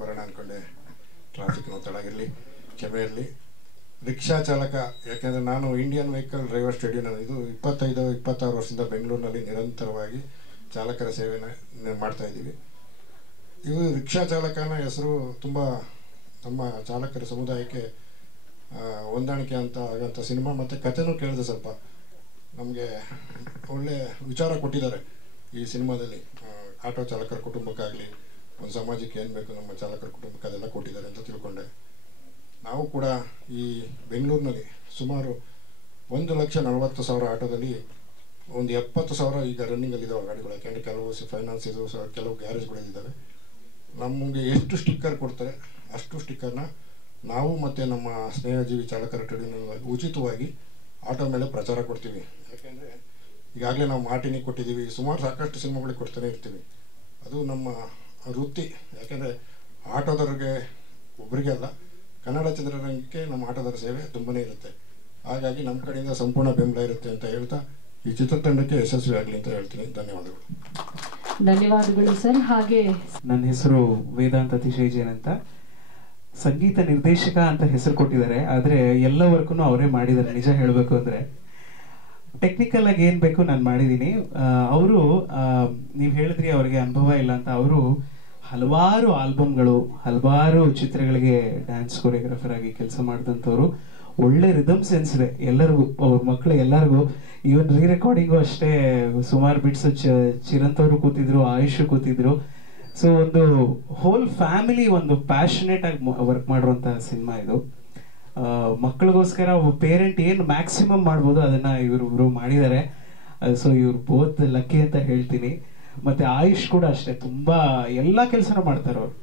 ಬರೋಣ ಅಂದ್ಕೊಂಡೆ. ಟ್ರಾಫಿಕ್ ಒತ್ತಡ ಆಗಿರಲಿ, ಕ್ಷಮೆ ಇರಲಿ. ರಿಕ್ಷಾ ಚಾಲಕ, ಯಾಕೆಂದರೆ ನಾನು ಇಂಡಿಯನ್ ವೆಹಿಕಲ್ ಡ್ರೈವರ್ ಸ್ಟುಡಿಯೋ, ಇದು 25-26 ವರ್ಷದಿಂದ ಬೆಂಗಳೂರಿನಲ್ಲಿ ನಿರಂತರವಾಗಿ ಚಾಲಕರ ಸೇವೆನ ಮಾಡ್ತಾ ಇದ್ದೀವಿ. ಇವು ರಿಕ್ಷಾ ಚಾಲಕನ ಹೆಸರು ತುಂಬ ನಮ್ಮ ಚಾಲಕರ ಸಮುದಾಯಕ್ಕೆ ಹೊಂದಾಣಿಕೆ ಆಗಂಥ ಸಿನಿಮಾ, ಮತ್ತು ಕಥೆನೂ ಕೇಳಿದೆ. ಸ್ವಲ್ಪ ನಮಗೆ ಒಳ್ಳೆ ವಿಚಾರ ಕೊಟ್ಟಿದ್ದಾರೆ ಈ ಸಿನಿಮಾದಲ್ಲಿ. ಆಟೋ ಚಾಲಕರ ಕುಟುಂಬಕ್ಕಾಗಲಿ, ಒಂದು ಸಮಾಜಕ್ಕೆ ಏನು ಬೇಕು ನಮ್ಮ ಚಾಲಕರ ಕುಟುಂಬಕ್ಕೆ ಅದೆಲ್ಲ ಕೊಟ್ಟಿದ್ದಾರೆ ಅಂತ ತಿಳ್ಕೊಂಡೆ. ನಾವು ಕೂಡ ಈ ಬೆಂಗಳೂರಿನಲ್ಲಿ ಸುಮಾರು 1,40,000 ಆಟೋದಲ್ಲಿ ಒಂದು 70,000 ಈಗ ರನ್ನಿಂಗಲ್ಲಿದ್ದಾವೆ ಗಾಡಿಗಳು. ಯಾಕೆಂದರೆ ಕೆಲವು ಫೈನಾನ್ಸ್ ಇದು, ಕೆಲವು ಗ್ಯಾರೇಜ್ಗಳಿದ್ದಾವೆ. ನಮಗೆ ಎಷ್ಟು ಸ್ಟಿಕ್ಕರ್ ಕೊಡ್ತಾರೆ ಅಷ್ಟು ಸ್ಟಿಕ್ಕರ್ನ ನಾವು ಮತ್ತು ನಮ್ಮ ಸ್ನೇಹಜೀವಿ ಚಾಲಕರ ಟ್ರೇಡ್ ಉಚಿತವಾಗಿ ಆಟೋ ಮೇಲೆ ಪ್ರಚಾರ ಕೊಡ್ತೀವಿ. ಯಾಕೆಂದರೆ ಈಗಾಗಲೇ ನಾವು ಮಾಟಿನಿ ಕೊಟ್ಟಿದ್ದೀವಿ, ಸುಮಾರು ಸಾಕಷ್ಟು ಸಿನಿಮಾಗಳಿಗೆ ಕೊಡ್ತಾನೆ ಇರ್ತೀವಿ. ಅದು ನಮ್ಮ ವೃತ್ತಿ. ಯಾಕೆಂದರೆ ಆಟೋದವ್ರಿಗೆ ಒಬ್ಬರಿಗೆ ಅಲ್ಲ, ಕನ್ನಡ ಚಿತ್ರರಂಗಕ್ಕೆ ನಮ್ಮ ಆಟೋದರ ಸೇವೆ ತುಂಬನೇ ಇರುತ್ತೆ. ಹಾಗಾಗಿ ನಮ್ಮ ಕಡೆಯಿಂದ ಸಂಪೂರ್ಣ ಬೆಂಬಲ ಇರುತ್ತೆ ಅಂತ ಹೇಳ್ತಾ ಈ ಚಿತ್ರತಂಡಕ್ಕೆ ಯಶಸ್ವಿ ಆಗಲಿ ಅಂತ ಹೇಳ್ತೀನಿ. ಧನ್ಯವಾದಗಳು. ಧನ್ಯವಾದಗಳು ಸರ್. ಹಾಗೆ ನನ್ನ ಹೆಸರು ವೇದಾಂತ ಅತಿಶಯಜೇನ್ ಅಂತ. ಸಂಗೀತ ನಿರ್ದೇಶಕ ಅಂತ ಹೆಸರು ಕೊಟ್ಟಿದ್ದಾರೆ, ಆದರೆ ಎಲ್ಲ ವರ್ಕನ್ನು ಅವರೇ ಮಾಡಿದ್ದಾರೆ. ನಿಜ ಹೇಳಬೇಕು ಅಂದರೆ ಟೆಕ್ನಿಕಲ್ ಆಗಿ ಏನು ಬೇಕು ನಾನು ಮಾಡಿದ್ದೀನಿ. ಅವರು ನೀವು ಹೇಳಿದ್ರಿ ಅವರಿಗೆ ಅನುಭವ ಇಲ್ಲ ಅಂತ. ಅವರು ಹಲವಾರು ಆಲ್ಬಮ್ಗಳು, ಹಲವಾರು ಚಿತ್ರಗಳಿಗೆ ಡ್ಯಾನ್ಸ್ ಕೊರಿಯೋಗ್ರಾಫರ್ ಆಗಿ ಕೆಲಸ ಮಾಡಿದಂಥವ್ರು. ಒಳ್ಳೆ ರಿದಮ್ ಸೆನ್ಸ್ ಇದೆ ಎಲ್ಲರಿಗೂ, ಅವ್ರ ಮಕ್ಕಳು ಎಲ್ಲರಿಗೂ. ಈವನ್ ರೀ ರೆಕಾರ್ಡಿಂಗು ಅಷ್ಟೇ ಸುಮಾರು ಬಿಟ್ಸ್ ಚಿರಂತ್ ಅವರು ಕೂತಿದ್ರು, ಆಯುಷ್ ಕೂತಿದ್ರು. ಸೊ ಒಂದು ಹೋಲ್ ಫ್ಯಾಮಿಲಿ ಒಂದು ಪ್ಯಾಷನೇಟ್ ಆಗಿ ವರ್ಕ್ ಮಾಡಿರುವಂಥ ಸಿನಿಮಾ ಇದು. ಮಕ್ಕಳಿಗೋಸ್ಕರ ಪೇರೆಂಟ್ ಏನು ಮ್ಯಾಕ್ಸಿಮಮ್ ಮಾಡ್ಬೋದು ಅದನ್ನ ಇವರು ಮಾಡಿದ್ದಾರೆ. ಸೊ ಇವ್ರು ಬೋತ್ ಲಕ್ಕಿ ಅಂತ ಹೇಳ್ತೀನಿ. ಮತ್ತೆ ಆಯುಷ್ ಕೂಡ ಅಷ್ಟೇ, ತುಂಬಾ ಎಲ್ಲ ಕೆಲಸನೂ ಮಾಡ್ತಾರೆ ಅವರು.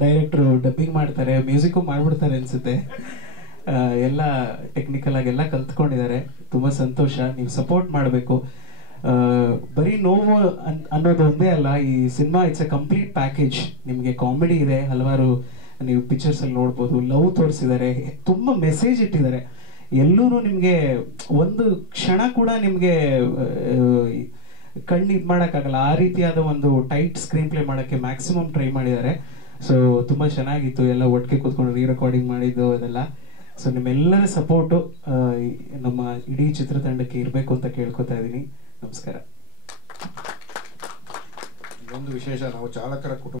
ಡೈರೆಕ್ಟ್ರು, ಡಬ್ಬಿಂಗ್ ಮಾಡ್ತಾರೆ, ಮ್ಯೂಸಿಕ್ಕು ಮಾಡ್ಬಿಡ್ತಾರೆ ಅನ್ಸುತ್ತೆ. ಎಲ್ಲ ಟೆಕ್ನಿಕಲ್ ಆಗಿ ಎಲ್ಲ ಕಲ್ತ್ಕೊಂಡಿದ್ದಾರೆ. ತುಂಬ ಸಂತೋಷ. ನೀವು ಸಪೋರ್ಟ್ ಮಾಡಬೇಕು. ಬರೀ ನೋವು ಅನ್ನೋದು ಒಂದೇ ಅಲ್ಲ, ಈ cinema it's A complete package. ನಿಮಗೆ ಕಾಮಿಡಿ ಇದೆ, ಹಲವಾರು ನೀವು ಪಿಕ್ಚರ್ಸ್ ಅಲ್ಲಿ ನೋಡ್ಬೋದು, ಲವ್ ತೋರಿಸಿದ್ದಾರೆ, ತುಂಬ ಮೆಸೇಜ್ ಇಟ್ಟಿದ್ದಾರೆ. ಎಲ್ಲೂ ನಿಮಗೆ ಒಂದು ಕ್ಷಣ ಕೂಡ ನಿಮಗೆ ಕಣ್ಣು ಇದು ಮಾಡೋಕ್ಕಾಗಲ್ಲ. ಆ ರೀತಿಯಾದ ಒಂದು ಟೈಟ್ ಸ್ಕ್ರೀನ್ ಪ್ಲೇ ಮಾಡೋಕ್ಕೆ ಮ್ಯಾಕ್ಸಿಮಮ್ ಟ್ರೈ ಮಾಡಿದ್ದಾರೆ. ಸೊ ತುಂಬ ಚೆನ್ನಾಗಿತ್ತು. ಎಲ್ಲ ಒಟ್ಟಿಗೆ ಕೂತ್ಕೊಂಡು ರೀ ರೆಕಾರ್ಡಿಂಗ್ ಮಾಡಿದ್ದು ಅದೆಲ್ಲ. ಸೊ ನಿಮ್ಮೆಲ್ಲರ ಸಪೋರ್ಟು ನಮ್ಮ ಇಡೀ ಚಿತ್ರತಂಡಕ್ಕೆ ಇರಬೇಕು ಅಂತ ಕೇಳ್ಕೊತಾ ಇದ್ದೀನಿ. ನಮಸ್ಕಾರ. ಇನ್ನೊಂದು ವಿಶೇಷ, ನಾವು ಚಾಲಕರ ಕುಟುಂಬ